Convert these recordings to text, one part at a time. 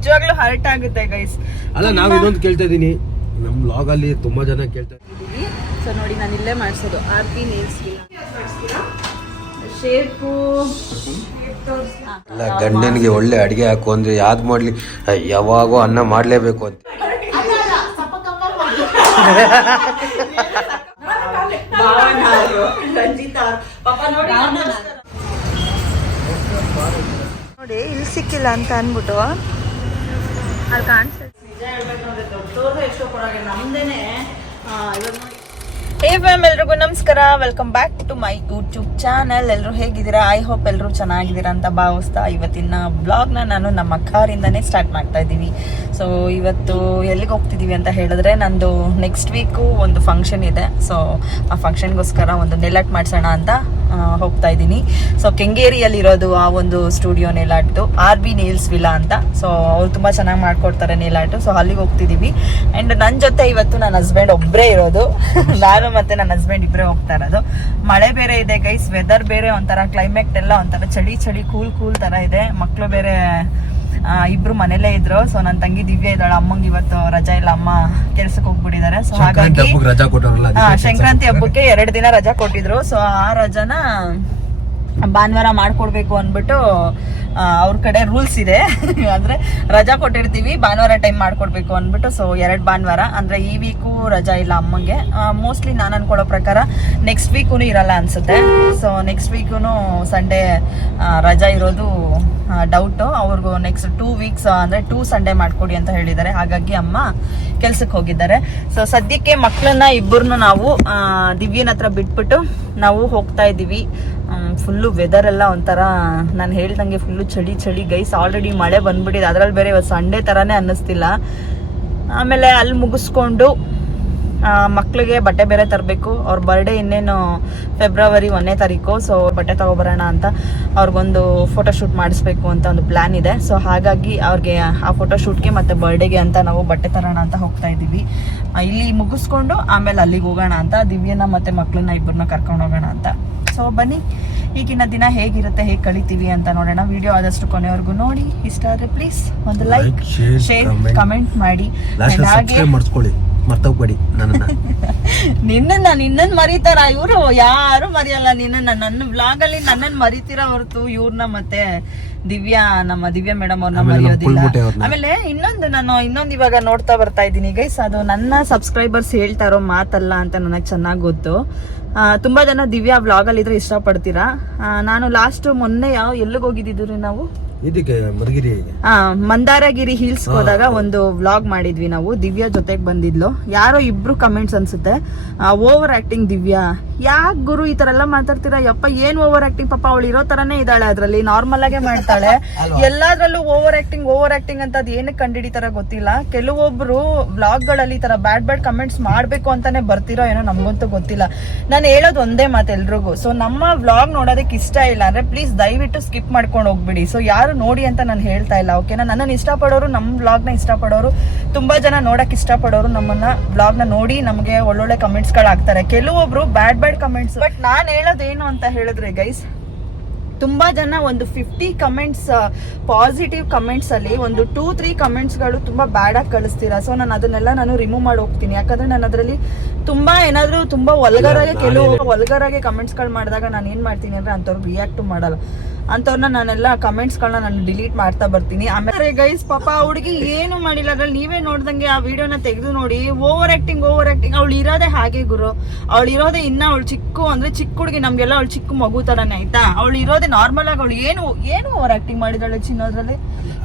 ನಿಜವಾಗ್ಲೂ ಹರ್ಟ್ ಆಗುತ್ತೆ ಗೈಸ್ ಅಲ್ಲ ನಾವು ಇನ್ನೊಂದು ಕೇಳ್ತಾ ಇದೀನಿ. ನಮ್ ಲಾಗ್ ಅಲ್ಲಿ ತುಂಬಾ ಜನ ಕೇಳ್ತಾ ಸೊ ನೋಡಿ ನಾನು ಇಲ್ಲೇ ಮಾಡಿಸೋದು. ಆರ್ ಪಿ ನೇಲ್ಸ್ ಶೇಪು ಅಲ್ಲ ಗಂಡನಿಗೆ ಒಳ್ಳೆ ಅಡಿಗೆ ಹಾಕು ಅಂದ್ರೆ ಯಾವ್ದು ಮಾಡ್ಲಿ? ಯಾವಾಗೋ ಅನ್ನ ಮಾಡ್ಲೇಬೇಕು ಅಂತ. ನೋಡಿ ಇಲ್ಲಿ ಸಿಕ್ಕಿಲ್ಲ ಅಂತ ಅನ್ಬಿಟ್ಟು ಅಲ್ಲಿ ಕಾಣಿಸ್ತದೆ ಹೇ ಮ್ಯಾಮ್ ಎಲ್ರಿಗೂ ನಮಸ್ಕಾರ. Welcome back to my YouTube channel ಎಲ್ಲರೂ ಹೇಗಿದ್ದೀರಾ? ಐ ಹೋಪ್ ಎಲ್ಲರೂ ಚೆನ್ನಾಗಿದ್ದೀರಾ ಅಂತ ಭಾವಿಸ್ತಾ ಇವತ್ತಿನ ಬ್ಲಾಗ್ನ ನಾನು ನಮ್ಮ ಕಾರಿಂದನೇ ಸ್ಟಾರ್ಟ್ ಮಾಡ್ತಾ ಇದ್ದೀವಿ. ಸೊ ಇವತ್ತು ಎಲ್ಲಿಗೆ ಹೋಗ್ತಿದ್ದೀವಿ ಅಂತ ಹೇಳಿದ್ರೆ ನಂದು ನೆಕ್ಸ್ಟ್ ವೀಕು ಒಂದು ಫಂಕ್ಷನ್ ಇದೆ. ಸೊ ಆ ಫಂಕ್ಷನ್ಗೋಸ್ಕರ ಒಂದು ನೆಲಟ್ ಮಾಡಿಸೋಣ ಅಂತ ಹೋಗ್ತಾ ಇದ್ದೀನಿ. ಸೊ ಕೆಂಗೇರಿಯಲ್ಲಿರೋದು ಆ ಒಂದು studio nail art R B nails villa ಅಂತ. ಸೊ ಅವ್ರು ತುಂಬ ಚೆನ್ನಾಗಿ ಮಾಡ್ಕೊಡ್ತಾರೆ ನೇಲಾಟು. ಸೊ ಅಲ್ಲಿಗೆ ಹೋಗ್ತಿದ್ದೀವಿ ಆ್ಯಂಡ್ ನನ್ನ ಜೊತೆ ಇವತ್ತು ನನ್ನ ಹಸ್ಬೆಂಡ್ ಒಬ್ಬರೇ ಇರೋದು. ನಾನು ಮತ್ತು ನನ್ನ ಹಸ್ಬೆಂಡ್ ಇಬ್ಬರೇ ಹೋಗ್ತಾ ಇರೋದು. ಮಳೆ ಬೇರೆ ಇದೆ ಗೈಸ್ ವೆದರ್ ಬೇರೆ ಒಂಥರ ಕ್ಲೈಮೇಟ್ ಎಲ್ಲ ಒಂಥರ ಚಳಿ ಚಳಿ ಕೂಲ್ ಕೂಲ್ ಥರ ಇದೆ. ಮಕ್ಕಳು ಬೇರೆ ಇಬ್ರು ಮನೇಲೇ ಇದ್ರು. ಸೊ ನನ್ನ ತಂಗಿ ದಿವ್ಯ ಇದ್ದಾಳೆ. ಅಮ್ಮಂಗೆ ಇವತ್ತು ರಜಾ ಇಲ್ಲ. ಅಮ್ಮ ಕೆಲ್ಸಕ್ಕೆ ಹೋಗ್ಬಿಟ್ಟಿದ್ದಾರೆ. ಸೊ ಹಾಗಾಗಿ ಸಂಕ್ರಾಂತಿ ಹಬ್ಬಕ್ಕೆ ಎರಡು ದಿನ ರಜಾ ಕೊಟ್ಟಿದ್ರು. ಸೊ ಆ ರಜಾನ ಭಾನುವಾರ ಮಾಡ್ಕೊಡ್ಬೇಕು ಅಂದ್ಬಿಟ್ಟು ಅವ್ರ ಕಡೆ ರೂಲ್ಸ್ ಇದೆ. ಅಂದ್ರೆ ರಜಾ ಕೊಟ್ಟಿರ್ತೀವಿ, ಭಾನುವಾರ ಟೈಮ್ ಮಾಡ್ಕೊಡ್ಬೇಕು ಅಂದ್ಬಿಟ್ಟು ಸೊ ಎರಡು ಭಾನುವಾರ. ಅಂದ್ರೆ ಈ ವೀಕು ರಜಾ ಇಲ್ಲ ಅಮ್ಮಂಗೆ. ಮೋಸ್ಟ್ಲಿ ನಾನು ಅನ್ಕೊಳ್ಳೋ ಪ್ರಕಾರ ನೆಕ್ಸ್ಟ್ ವೀಕೂ ಇರಲ್ಲ ಅನ್ಸುತ್ತೆ. ಸೊ ನೆಕ್ಸ್ಟ್ ವೀಕು ಸಂಡೇ ರಜಾ ಇರೋದು ಡೌಟು ಅವ್ರಿಗೂ ನೆಕ್ಸ್ಟ್ ಟೂ ವೀಕ್ಸ್ ಅಂದರೆ ಟೂ ಸಂಡೇ ಮಾಡ್ಕೊಡಿ ಅಂತ ಹೇಳಿದ್ದಾರೆ. ಹಾಗಾಗಿ ಅಮ್ಮ ಕೆಲ್ಸಕ್ಕೆ ಹೋಗಿದ್ದಾರೆ. ಸೊ ಸದ್ಯಕ್ಕೆ ಮಕ್ಕಳನ್ನ ಇಬ್ಬರನ್ನು ನಾವು ದಿವ್ಯನ ಹತ್ರ ಬಿಟ್ಬಿಟ್ಟು ನಾವು ಹೋಗ್ತಾ ಇದ್ದೀವಿ. ಫುಲ್ಲು ವೆದರ್ ಎಲ್ಲ ಒಂಥರ, ನಾನು ಹೇಳ್ದಂಗೆ ಫುಲ್ಲು ಚಳಿ ಚಳಿ ಗೈಸ್ ಆಲ್ರೆಡಿ ಮಳೆ ಬಂದ್ಬಿಟ್ಟಿದೆ. ಅದರಲ್ಲಿ ಬೇರೆ ಇವತ್ತು ಸಂಡೇ ಥರನೇ ಅನ್ನಿಸ್ತಿಲ್ಲ. ಆಮೇಲೆ ಅಲ್ಲಿ ಮುಗಿಸ್ಕೊಂಡು ಮಕ್ಳಿಗೆ ಬಟ್ಟೆ ಬೇರೆ ತರಬೇಕು. ಅವ್ರ ಬರ್ಡೇ ಇನ್ನೇನು ಫೆಬ್ರವರಿ ಒಂದನೇ ತಾರೀಕು ಸೊ ಬಟ್ಟೆ ತಗೋಬರೋಣ ಅಂತ ಅವ್ರಿಗೊಂದು ಫೋಟೋಶೂಟ್ ಮಾಡಿಸ್ಬೇಕು ಅಂತ ಒಂದು ಪ್ಲ್ಯಾನ್ ಇದೆ. ಸೊ ಹಾಗಾಗಿ ಅವ್ರಿಗೆ ಆ ಫೋಟೋಶೂಟ್ಗೆ ಮತ್ತು ಬರ್ಡೇಗೆ ಅಂತ ನಾವು ಬಟ್ಟೆ ತರೋಣ ಅಂತ ಹೋಗ್ತಾ ಇದ್ದೀವಿ. ಇಲ್ಲಿ ಮುಗಿಸ್ಕೊಂಡು ಆಮೇಲೆ ಅಲ್ಲಿಗೆ ಹೋಗೋಣ ಅಂತ ದಿವ್ಯನ ಮತ್ತು ಮಕ್ಕಳನ್ನ ಇಬ್ಬರನ್ನ ಕರ್ಕೊಂಡು ಹೋಗೋಣ ಅಂತ. ಸೊ ಬನ್ನಿ ಈಗಿನ ದಿನ ಹೇಗಿರುತ್ತೆ ಹೇಗೆ ಕಳಿತೀವಿ ಅಂತ ನೋಡೋಣ. ವಿಡಿಯೋ ಆದಷ್ಟು ಕೊನೆವರೆಗೂ ನೋಡಿ. ಇಷ್ಟ ಆದರೆ ಪ್ಲೀಸ್ ಒಂದು ಲೈಕ್ ಶೇರ್ ಕಮೆಂಟ್ ಮಾಡಿ. ಹಾಗೆ ಮಾಡಿಸ್ಕೊಳ್ಳಿ. ಮರ್ತೋಗ್ಬೇಡಿ ನನ್ನನ್ನ. ನಿನ್ನನ್ನ ನಿನ್ನನ್ ಮರಿತಾರ ಇವರು? ಯಾರು ಮರೆಯಲ್ಲ ನಿನ್ನನ್ನ. ನನ್ನ ಬ್ಲಾಗ್ ಅಲ್ಲಿ ನನ್ನನ್ ಮರಿತೀರ ಹೊರತು ಇವ್ರನ್ನ ಮತ್ತೆ ದಿವ್ಯಾ ನಮ್ಮ ದಿವ್ಯಾ ಮೇಡಮ್ ಅವ್ರನ್ನ ಮರೆಯೋದಿಲ್ಲ. ಆಮೇಲೆ ಇನ್ನೊಂದು ನಾನು ಇನ್ನೊಂದು ಇವಾಗ ನೋಡ್ತಾ ಬರ್ತಾ ಇದ್ದೀನಿ. ಗೈಸ್ ಅದು ನನ್ನ ಸಬ್ಸ್ಕ್ರೈಬರ್ಸ್ ಹೇಳ್ತಾ ಇರೋ ಮಾತಲ್ಲ ಅಂತ ನನಗೆ ಚೆನ್ನಾಗಿ ಗೊತ್ತು. ತುಂಬಾ ಜನ ದಿವ್ಯಾ ಬ್ಲಾಗ್ ಅಲ್ಲಿ ಇದ್ರೆ ಇಷ್ಟಪಡ್ತೀರಾ ನಾನು ಲಾಸ್ಟ್ ಮೊನ್ನೆ ಯಾವ ಎಲ್ಲಿಗೆ ಹೋಗಿದ್ದಿದ್ರಿ ನಾವು? ಇದಕ್ಕೆ ಮಧುಗಿರಿ ಆ ಮಂದಾರಗಿರಿ ಹಿಲ್ಸ್ ಹೋದಾಗ ಒಂದು ವ್ಲಾಗ್ ಮಾಡಿದ್ವಿ ನಾವು. ದಿವ್ಯಾ ಜೊತೆಗೆ ಬಂದಿದ್ಲು. ಯಾರೋ ಇಬ್ರು ಕಮೆಂಟ್ಸ್ ಅನ್ಸುತ್ತೆ. ಓವರ್ ಆಕ್ಟಿಂಗ್ ದಿವ್ಯಾ ಯಾಕೆ ಗುರು ಈ ತರ ಎಲ್ಲ ಮಾತಾಡ್ತೀರಾ? ಯಪ್ಪ ಏನ್ ಓವರ್ ಆಕ್ಟಿಂಗ್ ಪಾಪ ಅವಳು ಇರೋ ತರನೇ ಇದ್ದಾಳೆ ಅದ್ರಲ್ಲಿ. ನಾರ್ಮಲ್ ಆಗೇ ಮಾಡ್ತಾಳೆ. ಎಲ್ಲಾದ್ರಲ್ಲೂ ಓವರ್ ಆಕ್ಟಿಂಗ್ ಓವರ್ ಆಕ್ಟಿಂಗ್ ಅಂತ ಅದ್ ಏನಕ್ಕೆ ಕಂಡಿಡಿತಾರ ಗೊತ್ತಿಲ್ಲ. ಕೆಲವೊಬ್ರು ಬ್ಲಾಗ್ಗಳಲ್ಲಿ ಈ ತರ ಬ್ಯಾಡ್ ಬ್ಯಾಡ್ ಕಮೆಂಟ್ಸ್ ಮಾಡ್ಬೇಕು ಅಂತಾನೆ ಬರ್ತಿರೋ ಏನೋ ನಮ್ಗಂತೂ ಗೊತ್ತಿಲ್ಲ. ನಾನು ಹೇಳೋದು ಒಂದೇ ಮಾತು ಎಲ್ರಿಗೂ. ಸೊ ನಮ್ಮ ವ್ಲಾಗ್ ನೋಡೋದಕ್ಕೆ ಇಷ್ಟ ಇಲ್ಲ ಅಂದ್ರೆ ಪ್ಲೀಸ್ ದಯವಿಟ್ಟು ಸ್ಕಿಪ್ ಮಾಡ್ಕೊಂಡು ಹೋಗ್ಬಿಡಿ. ಸೊ ಯಾರು ನೋಡಿ ಅಂತ ನಾನು ಹೇಳ್ತಾ ಇಲ್ಲ ಓಕೆನಾ ನನ್ನನ್ನು ಇಷ್ಟಪಡೋರು ನಮ್ಮ ವ್ಲಾಗ್ನ ಇಷ್ಟಪಡೋರು ತುಂಬಾ ಜನ ನೋಡಕ್ ಇಷ್ಟಪಡೋರು ನಮ್ಮನ್ನ ವ್ಲಾಗ್ನ ನೋಡಿ ನಮಗೆ ಒಳ್ಳೊಳ್ಳೆ ಕಮೆಂಟ್ಸ್ಗಳು ಹಾಕ್ತಾರೆ ಕೆಲವೊಬ್ರು ಬ್ಯಾಡ್ ಬ್ಯಾಡ್ ಕಮೆಂಟ್ಸ್ ಬಟ್ ನಾನು ಹೇಳೋದೇನು ಅಂತ ಹೇಳಿದ್ರೆ ಗೈಸ್ ತುಂಬಾ ಜನ ಒಂದು ಫಿಫ್ಟಿ ಕಮೆಂಟ್ಸ್ ಪಾಸಿಟಿವ್ ಕಮೆಂಟ್ಸ್ ಅಲ್ಲಿ ಒಂದು ಟೂ ತ್ರೀ ಕಮೆಂಟ್ಸ್ಗಳು ತುಂಬಾ ಬ್ಯಾಡ್ ಆಗಿ ಕಳಿಸ್ತೀರಾ? ಸೊ ನಾನು ಅದನ್ನೆಲ್ಲ ನಾನು ರಿಮೂವ್ ಮಾಡಿ ಹೋಗ್ತೀನಿ. ಯಾಕಂದ್ರೆ ನಾನು ಅದರಲ್ಲಿ ತುಂಬಾ ಏನಾದ್ರೂ ತುಂಬಾ ಒಲ್ಗರಾಗೆ ಕೆಲವು ಒಲ್ಗರಾಗೆ ಕಮೆಂಟ್ಸ್ಗಳು ಮಾಡಿದಾಗ ನಾನು ಏನ್ ಮಾಡ್ತೀನಿ ಅಂದ್ರೆ ಅಂಥವ್ರು ರಿಯಾಕ್ಟ್ ಮಾಡಲ್ಲ. ಅಂಥವ್ರನ್ನ ನಾನೆಲ್ಲ ಕಮೆಂಟ್ಸ್ಗಳನ್ನ ನಾನು ಡಿಲೀಟ್ ಮಾಡ್ತಾ ಬರ್ತೀನಿ. ಆಮೇಲೆ ಗೈಸ್ ಪಾಪ ಹುಡುಗಿ ಏನು ಮಾಡಿಲ್ಲ. ಅದ್ರಲ್ಲಿ ನೀವೇ ನೋಡ್ದಂಗೆ ಆ ವಿಡಿಯೋನ ತೆಗೆದು ನೋಡಿ ಓವರ್ ಆಕ್ಟಿಂಗ್ ಓವರ್ ಆಕ್ಟಿಂಗ್ ಅವಳು ಇರೋದೇ ಹಾಗೆ ಗುರು. ಅವಳು ಇರೋದೇ ಇನ್ನ ಅವಳು ಚಿಕ್ಕು ಅಂದ್ರೆ ಚಿಕ್ಕ ಹುಡುಗಿ ನಮ್ಗೆಲ್ಲ ಅವಳು ಚಿಕ್ಕ ಮಗು ತರನೇ ಆಯ್ತಾ? ಅವಳು ಇರೋದೇ ನಾರ್ಮಲ್ ಆಗಿ ಅವಳು ಏನು ಏನು ಓವರ್ ಆಕ್ಟಿಂಗ್ ಮಾಡಿದಾಳೆ ಚಿನ್ನೋದ್ರಲ್ಲಿ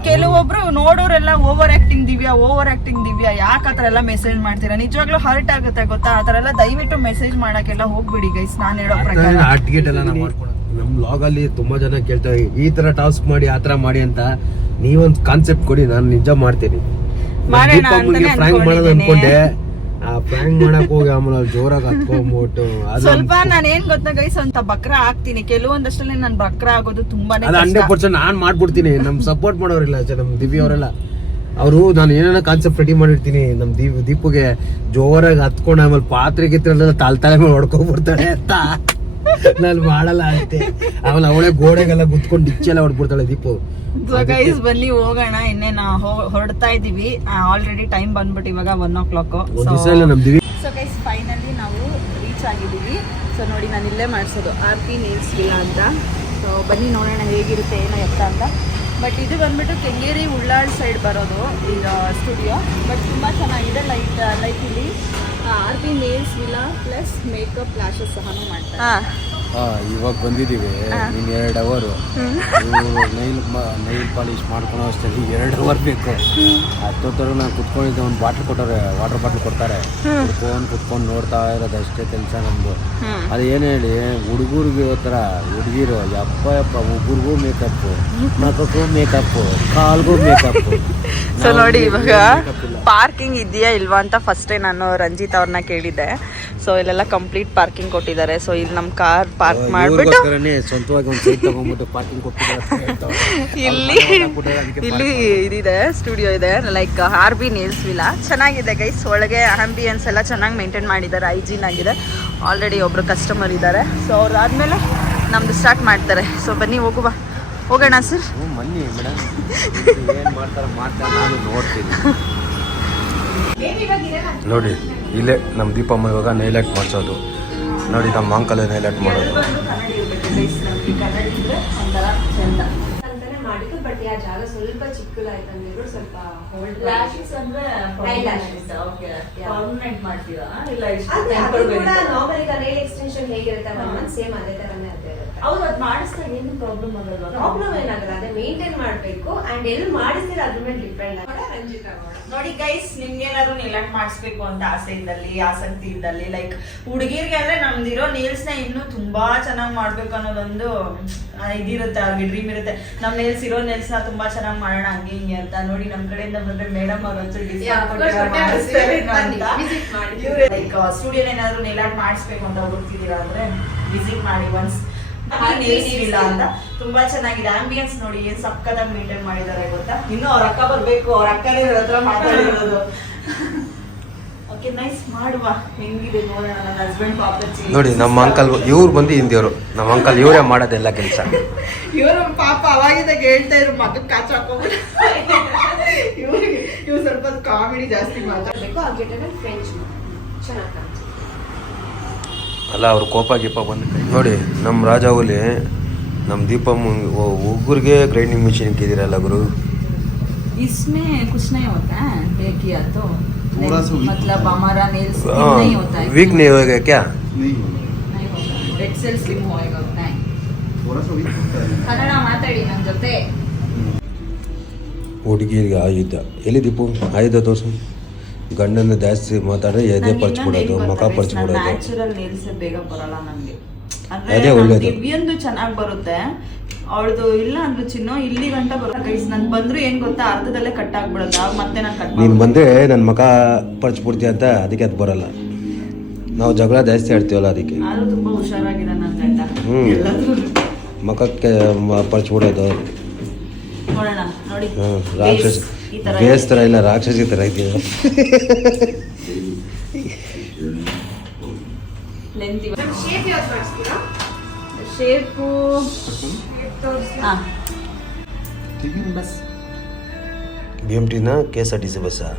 ಕೆಲವೊಬ್ರು ನೋಡೋರೆಲ್ಲ over acting Divya over acting Divya ಯಾಕೆ ಆತರ ಎಲ್ಲ ಮೆಸೇಜ್ ಮಾಡ್ತೀರಾ? ನಿಜವಾಗ್ಲೂ ಹರ್ಟ್ ಆಗುತ್ತೆ ಗೊತ್ತಾ? ಆತರ ಎಲ್ಲ ದಯವಿಟ್ಟು ಮೆಸೇಜ್ ಮಾಡಕ್ಕೆಲ್ಲ ಹೋಗ್ಬಿಡಿ ಗೈಸ್ ನಾನು ಹೇಳೋ ಪ್ರಕಾರ. ಟಿಕೆಟ್ ಎಲ್ಲ ನಾವು ಮಾಡ್ಕೊಡೋದು ನಮ್ ಲಾಗ್ ಅಲ್ಲಿ ತುಂಬಾ ಜನ ಕೇಳ್ತಾರೆ ಈ ತರ ಟಾಸ್ಕ್ ಮಾಡಿ ಆ ತರ ಮಾಡಿ ಅಂತ. ನೀವೊಂದ್ ಕಾನ್ಸೆಪ್ಟ್ ಕೊಡಿ ನಾನು ನಿಜ ಮಾಡ್ತೀನಿ. ಮಾಡೋಣ ಅಂತಾನೆ ಫ್ರಾಂಕ್ ಮಾಡೋದು ಅನ್ಕೊಂಡೆ. ಫ್ರಾಂಕ್ ಮಾಡಕ್ ಹೋಗಿ ಆಮೇಲೆ ಅವ್ಳು ಜೋರಾಗಿ ಹತ್ಕೊಂಬಿಟ್ಟು ಸ್ವಲ್ಪ ನಾನು ಏನ್ ಗೊತ್ತಾ ಗೈಸ್ ಅಂತ ಬಕ್ರ ಆಗ್ತೀನಿ. ಕೆಲವೊಂದಷ್ಟಲ್ಲಿ ನಾನು ಬಕ್ರ ಆಗೋದು ತುಂಬಾನೇ ಅದು ಹಂಡ್ರೆಡ್ ಪರ್ಸೆಂಟ್ ನಾನ್ ಮಾಡ್ಬಿಡ್ತೀನಿ. ನಮ್ ಸಪೋರ್ಟ್ ಮಾಡೋರಿಲ್ಲ ಅಷ್ಟೇ ನಮ್ ದಿವ್ಯ ಅವರೆಲ್ಲ. ಅವರು ನಾನು ಏನೇನೋ ಕಾನ್ಸೆಪ್ಟ್ ರೆಡಿ ಮಾಡಿರ್ತೀನಿ. ನಮ್ ದೀಪ್ ದೀಪುಗೆ ಜೋರಾಗಿ ಹತ್ಕೊಂಡು ಆಮೇಲೆ ಪಾತ್ರೆ ಗಿತ್ರೆ ತಾಲ್ ತಲೆ ಮೇಲೆ ಹೊಡ್ಕೊಂಡ್ಬಿಡ್ತಾಳೆ ಅಂತ. ನಾನು ಮಾಡಲ್ಲ ಅಂತೆ. ಆಮೇಲೆ ಅವಳೆ ಗೋಡೆಗೆಲ್ಲ ಗುತ್ಕೊಂಡು ಡಿಚ್ಚೆಲ್ಲ ಹೊಡ್ಬಿಡ್ತಾಳೆ ದೀಪು. ಸೊ ಗೈಸ್ ಬನ್ನಿ ಹೋಗೋಣ. ಇನ್ನೇನು ಹೊರಡ್ತಾ ಇದೀವಿ. ಆಲ್ರೆಡಿ ಟೈಮ್ ಬಂದ್ಬಿಟ್ಟು ಇವಾಗ one o'clock so guys finally ನಾವು ರೀಚ್ ಆಗಿದ್ದೀವಿ. ಸೊ ನೋಡಿ ನಾನು ಇಲ್ಲೇ ಮಾಡಿಸೋದು. ಆರ್ ಪಿ ಇಲ್ಲ ಅಂತ. ಸೊ ಬನ್ನಿ ನೋಡೋಣ ಹೇಗಿರುತ್ತೆ ಏನೋ ಎತ್ತ ಅಂತ. ಬಟ್ ಇದು ಬಂದ್ಬಿಟ್ಟು ಕೆಂಗೇರಿ ಉಳ್ಳಾಳ್ ಸೈಡ್ ಬರೋದು ಈಗ ಸ್ಟುಡಿಯೋ ಬಟ್ ತುಂಬ ಚೆನ್ನಾಗಿದೆ ಲೈಟ್ ಲೈಟ್ ಇಲ್ಲಿ. R B nails villa plus makeup lashes ಸಹ ಮಾಡ್ತಾರೆ ಇವಾಗ ಬಂದಿದೀವಿ ಇನ್ ಎರಡು ಅವರು. ನೈಲ್ ನೈಲ್ ಪಾಲಿಶ್ ಮಾಡ್ಕೊಳೋ ಅಷ್ಟೇ ಎರಡು ಅವರ್ ಬೇಕು. ಹತ್ತೊತ್ತರ ನಾನು ಕುತ್ಕೊಂಡಿದ್ದೆ ಒಂದು ಬಾಟ್ಲ್ ಕೊಟ್ಟವ್ರೆ ವಾಟರ್ ಬಾಟ್ಲ್ ಕೊಡ್ತಾರೆ. ಕುತ್ಕೊಂಡು ಕುತ್ಕೊಂಡು ನೋಡ್ತಾ ಇರೋದು ಅಷ್ಟೇ ಕೆಲಸ ನಮ್ದು. ಅದು ಏನು ಹೇಳಿ ಹುಡುಗರಿಗೆ ಥರ ಹುಡುಗಿರು ಯಪ್ಪ ಯಪ್ಪ ಒಬ್ಬರಿಗೂ ಮೇಕಪ್ ಮಕ್ಕಕ್ಕೂ ಮೇಕಪ್ ಕಾಲ್ಗೂ ಮೇಕಪ್ ಸೊ ನೋಡಿ ಇವಾಗ ಪಾರ್ಕಿಂಗ್ ಇದೆಯಾ ಇಲ್ವಾ ಅಂತ ಫಸ್ಟೇ ನಾನು ರಂಜಿತ್ ಅವ್ರನ್ನ ಕೇಳಿದ್ದೆ. ಸೊ ಇಲ್ಲೆಲ್ಲ ಕಂಪ್ಲೀಟ್ ಪಾರ್ಕಿಂಗ್ ಕೊಟ್ಟಿದ್ದಾರೆ. ಸೊ ಇಲ್ಲಿ ನಮ್ಮ ಕಾರ್ ಪಾರ್ಕ್ ಮಾಡಿಬಿಟ್ಟು ಇಲ್ಲಿ ಇಲ್ಲಿ ಇದಿದೆ ಸ್ಟುಡಿಯೋ ಇದೆ. ಲೈಕ್ ಆರ್ ಬಿ ನೇಲ್ಸ್ ವಿಲ್ಲ ಚೆನ್ನಾಗಿದೆ ಗೈಸ್ ಒಳಗೆ ಆಂಬಿಯನ್ಸ್ ಎಲ್ಲ ಚೆನ್ನಾಗಿ ಮೇಂಟೈನ್ ಮಾಡಿದ್ದಾರೆ. ಹೈಜೀನ್ ಆಗಿದೆ. ಆಲ್ರೆಡಿ ಒಬ್ರು ಕಸ್ಟಮರ್ ಇದ್ದಾರೆ. ಸೊ ಅವ್ರು ಆದಮೇಲೆ ನಮ್ದು ಸ್ಟಾರ್ಟ್ ಮಾಡ್ತಾರೆ. ಸೊ ಬನ್ನಿ ಹೋಗುವ ಹೋಗೋಣ ಸರ್ ಬನ್ನಿ ಮೇಡಮ್ ಏನು ಮಾಡ್ತಾರೆ ಮಾಡ್ತಾರೆ ನಾನು ನೋಡ್ತೀನಿ. ನೋಡಿ ಇಲ್ಲೇ ನಮ್ಮ ದೀಪಮ್ಮ ಇವಾಗ ನೈಲೈಟ್ ಮಾಡಿಸೋದು. ನೋಡಿ ನಮ್ಮ ಅಂಕಲ್ ನೈಲೈಟ್ ಮಾಡೋದು. ಅಂತಾನೆ ಮಾಡಿದ್ರು ಬಟ್ ಆ ಜಾಗ ಸ್ವಲ್ಪ ಚಿಕ್ಕದಾಯ್ತು ಅಂದಿದ್ರು ಸ್ವಲ್ಪ ಹೋಲ್ಡ್ ಅದೇ ತರನೇ ಅದೇ ಇರುತ್ತೆ ಪ್ರಾಬ್ಲಮ್ ಏನಾಗಲ್ಲ ಅದೇ ಮೇಂಟೈನ್ ಮಾಡ್ಬೇಕು ಅಂಡ್ ಎಲ್ಲಿ ಮಾಡಿಸ್ತೀರ ಅದ್ರ ಮೇಲೆ ಡಿಪೆಂಡ್ ನೋಡಿ ಗೈಸ್ ನಿಮ್ಗೇನಾದ್ರು ನೀಲಾಟ್ ಮಾಡಿಸ್ಬೇಕು ಅಂತ ಆಸೆ ಇದ್ದಲ್ಲಿ ಆಸಕ್ತಿ ಇದ್ದಲ್ಲಿ ಲೈಕ್ ಹುಡುಗಿರ್ಗೆ ಅಂದ್ರೆ ನಮ್ದಿರೋ ನೇಲ್ಸ್ನ ಇನ್ನೂ ತುಂಬಾ ಚೆನ್ನಾಗಿ ಮಾಡ್ಬೇಕು ಅನ್ನೋದೊಂದು ಇದಿರುತ್ತೆ ಅವ್ರಿಗೆ ಡ್ರೀಮ್ ಇರುತ್ತೆ. ನಮ್ ನೇಲ್ಸ್ ಇರೋ ನೇಲ್ಸ್ನ ತುಂಬಾ ಚೆನ್ನಾಗಿ ಮಾಡೋಣ ಹಂಗೆ ಹಿಂಗೆ ಅಂತ. ನೋಡಿ ನಮ್ ಕಡೆಯಿಂದ ಬಂದ್ರೆ ಮೇಡಮ್ ಅವ್ರ. ಲೈಕ್ ಸ್ಟುಡಿಯೋ ಏನಾದ್ರು ನೇಲಾಟ್ ಮಾಡಿಸ್ಬೇಕು ಅಂತ ಹೋಗ್ತಿದ್ದೀರಾ ಅಂದ್ರೆ ವಿಸಿಟ್ ಮಾಡಿ ಒನ್ಸ್ ಅಂತ. ತುಂಬಾ ಚೆನ್ನಾಗಿದೆ. ಆಂಬಿಯನ್ಸ್ ನೋಡಿ ಏನ್ ಸಕ್ಕತ್ತಾಗಿ ಮೇಂಟೈನ್ ಮಾಡಿದ್ದಾರೆ ಗೊತ್ತಾ? ಇನ್ನು ಅವ್ರ ಅಕ್ಕ ಬರ್ಬೇಕು ಅವ್ರ ಅಕ್ಕನೇ ಹತ್ರ ಮಾತಾಡಿರೋದು. ಓಕೆ ನೈಸ್ ಮಾಡುವ. ಹೆಂಗಿದೆ ನೋಡೋಣ ನನ್ನ ಹಸ್ಬೆಂಡ್ ಪಾಪ ನೋಡಿ ನಮ್ಮ ಅಂಕಲ್ ಇವ್ರು ಬಂದು ಹಿಂದಿಯವರು. ನಮ್ಮ ಅಂಕಲ್ ಇವರೇ ಮಾಡೋದೆಲ್ಲ ಕೆಲಸ. ಇವರು ಪಾಪ ಅವಾಗಿದ್ದಾಗ ಹೇಳ್ತಾ ಇದ್ರು ಮಗಕ್ಕೆ ಕಾಚು ಹಾಕೊಂಡ್ಬಿಟ್ಟು ಇವ್ರಿಗೆ ಇವ್ರು ಸ್ವಲ್ಪ ಕಾಮಿಡಿ ಜಾಸ್ತಿ ಮಾತಾಡ್ಬೇಕು. ಆ ಫ್ರೆಂಚ್ ಚೆನ್ನಾಗಿ ಕಾಣಿಸುತ್ತೆ ಅಲ್ಲ ಅವ್ರ ಕೋಪ ಗೀಪ ಬಂದ ನೋಡಿ ನಮ್ಮ ರಾಜಾವಲಿ ನಮ್ಮ ದೀಪಮ್ಮ ಒಬ್ಬರಿಗೆ ಗ್ರೈಂಡಿಂಗ್ ಮಿಷಿನ್ ಇಕ್ಕಿದ್ದೀರಲ್ಲ ಗುರು इसमें कुछ नहीं होता है ये किया तो थोड़ा सा weak मतलब हमारा नेल्स हाँ, नहीं होता है वीक नहीं होगा क्या नहीं होगा नहीं होगा डेड सेल स्लिम होएगा उतना ही थोड़ा सा वीक होता है ಕನ್ನಡ ಮಾತಾಡಿ ನನ್ನ ಜೊತೆ ಹುಡುಗಿರಿಗೆ ಆಯುಧ ಎಲ್ಲಿ ದೀಪು ಆಯುಧ ತೋರ್ಸು ಗಂಡನ ಜಾಸ್ತಿ ಮಾತಾಡಿದ್ರೆ ಎದೆ ಪರ್ಚ್ಬಿಡೋದು ಮಕ ಪರ್ಚ್ಬಿಡೋದು ನ್ಯಾಚುರಲ್ ನೇಲ್ಸ್ ಬೇಗ ಬರಲ್ಲ ನನ್ಗೆ ಅದೇ ಒಳ್ಳೇದು. ದಿವ್ಯಂದು ಚೆನ್ನಾಗಿ ಬರುತ್ತೆ. ಅವಳದು ಇಲ್ಲ ಅಂದ್ರು ಚಿನ್ನೋ ಇಲ್ಲಿ ಗಂಟ ಬರುತ್ತೆ ಗೈಸ್ ನನ್ ಬಂದ್ರು ಏನ್ ಗೊತ್ತಾ ಅರ್ಧದಲ್ಲೇ ಕಟ್ ಆಗ್ಬಿಡುತ್ತೆ. ಆಗ ಮತ್ತೆ ನಾನು ಕಟ್ ನೀನು ಬಂದ್ರೆ ನನ್ನ ಮಗ ಪರ್ಚ್ಬಿಡ್ತೀಯ ಅಂತ ಅದಕ್ಕೆ ಅದು ಬರಲ್ಲ. ನಾವು ಜಗಳ ಜಾಸ್ತಿ ಆಡ್ತೀವಲ್ಲ ಅದಕ್ಕೆ. ಆದ್ರೂ ತುಂಬಾ ಹುಷಾರಾಗಿದೆ ನನ್ನ ಗಂಡ. ಎಲ್ಲಾದ್ರೂ. ಮಖಕ್ಕೆ ಪರ್ಚ್ಬಿಡೋದು ನೋಡೋಣ ನೋಡಿ. ರಾಕ್ಷಸ. ಬೇಸ್ ಥರ ಇಲ್ಲ ರಾಕ್ಷಸಿ ಥರ ಇದೆಯಾ ಮೆಂತಿ ಶೇಪು ಹಾಂ. Bus. B M ಟಿನ K S R T C ಬಸ್ಸಾ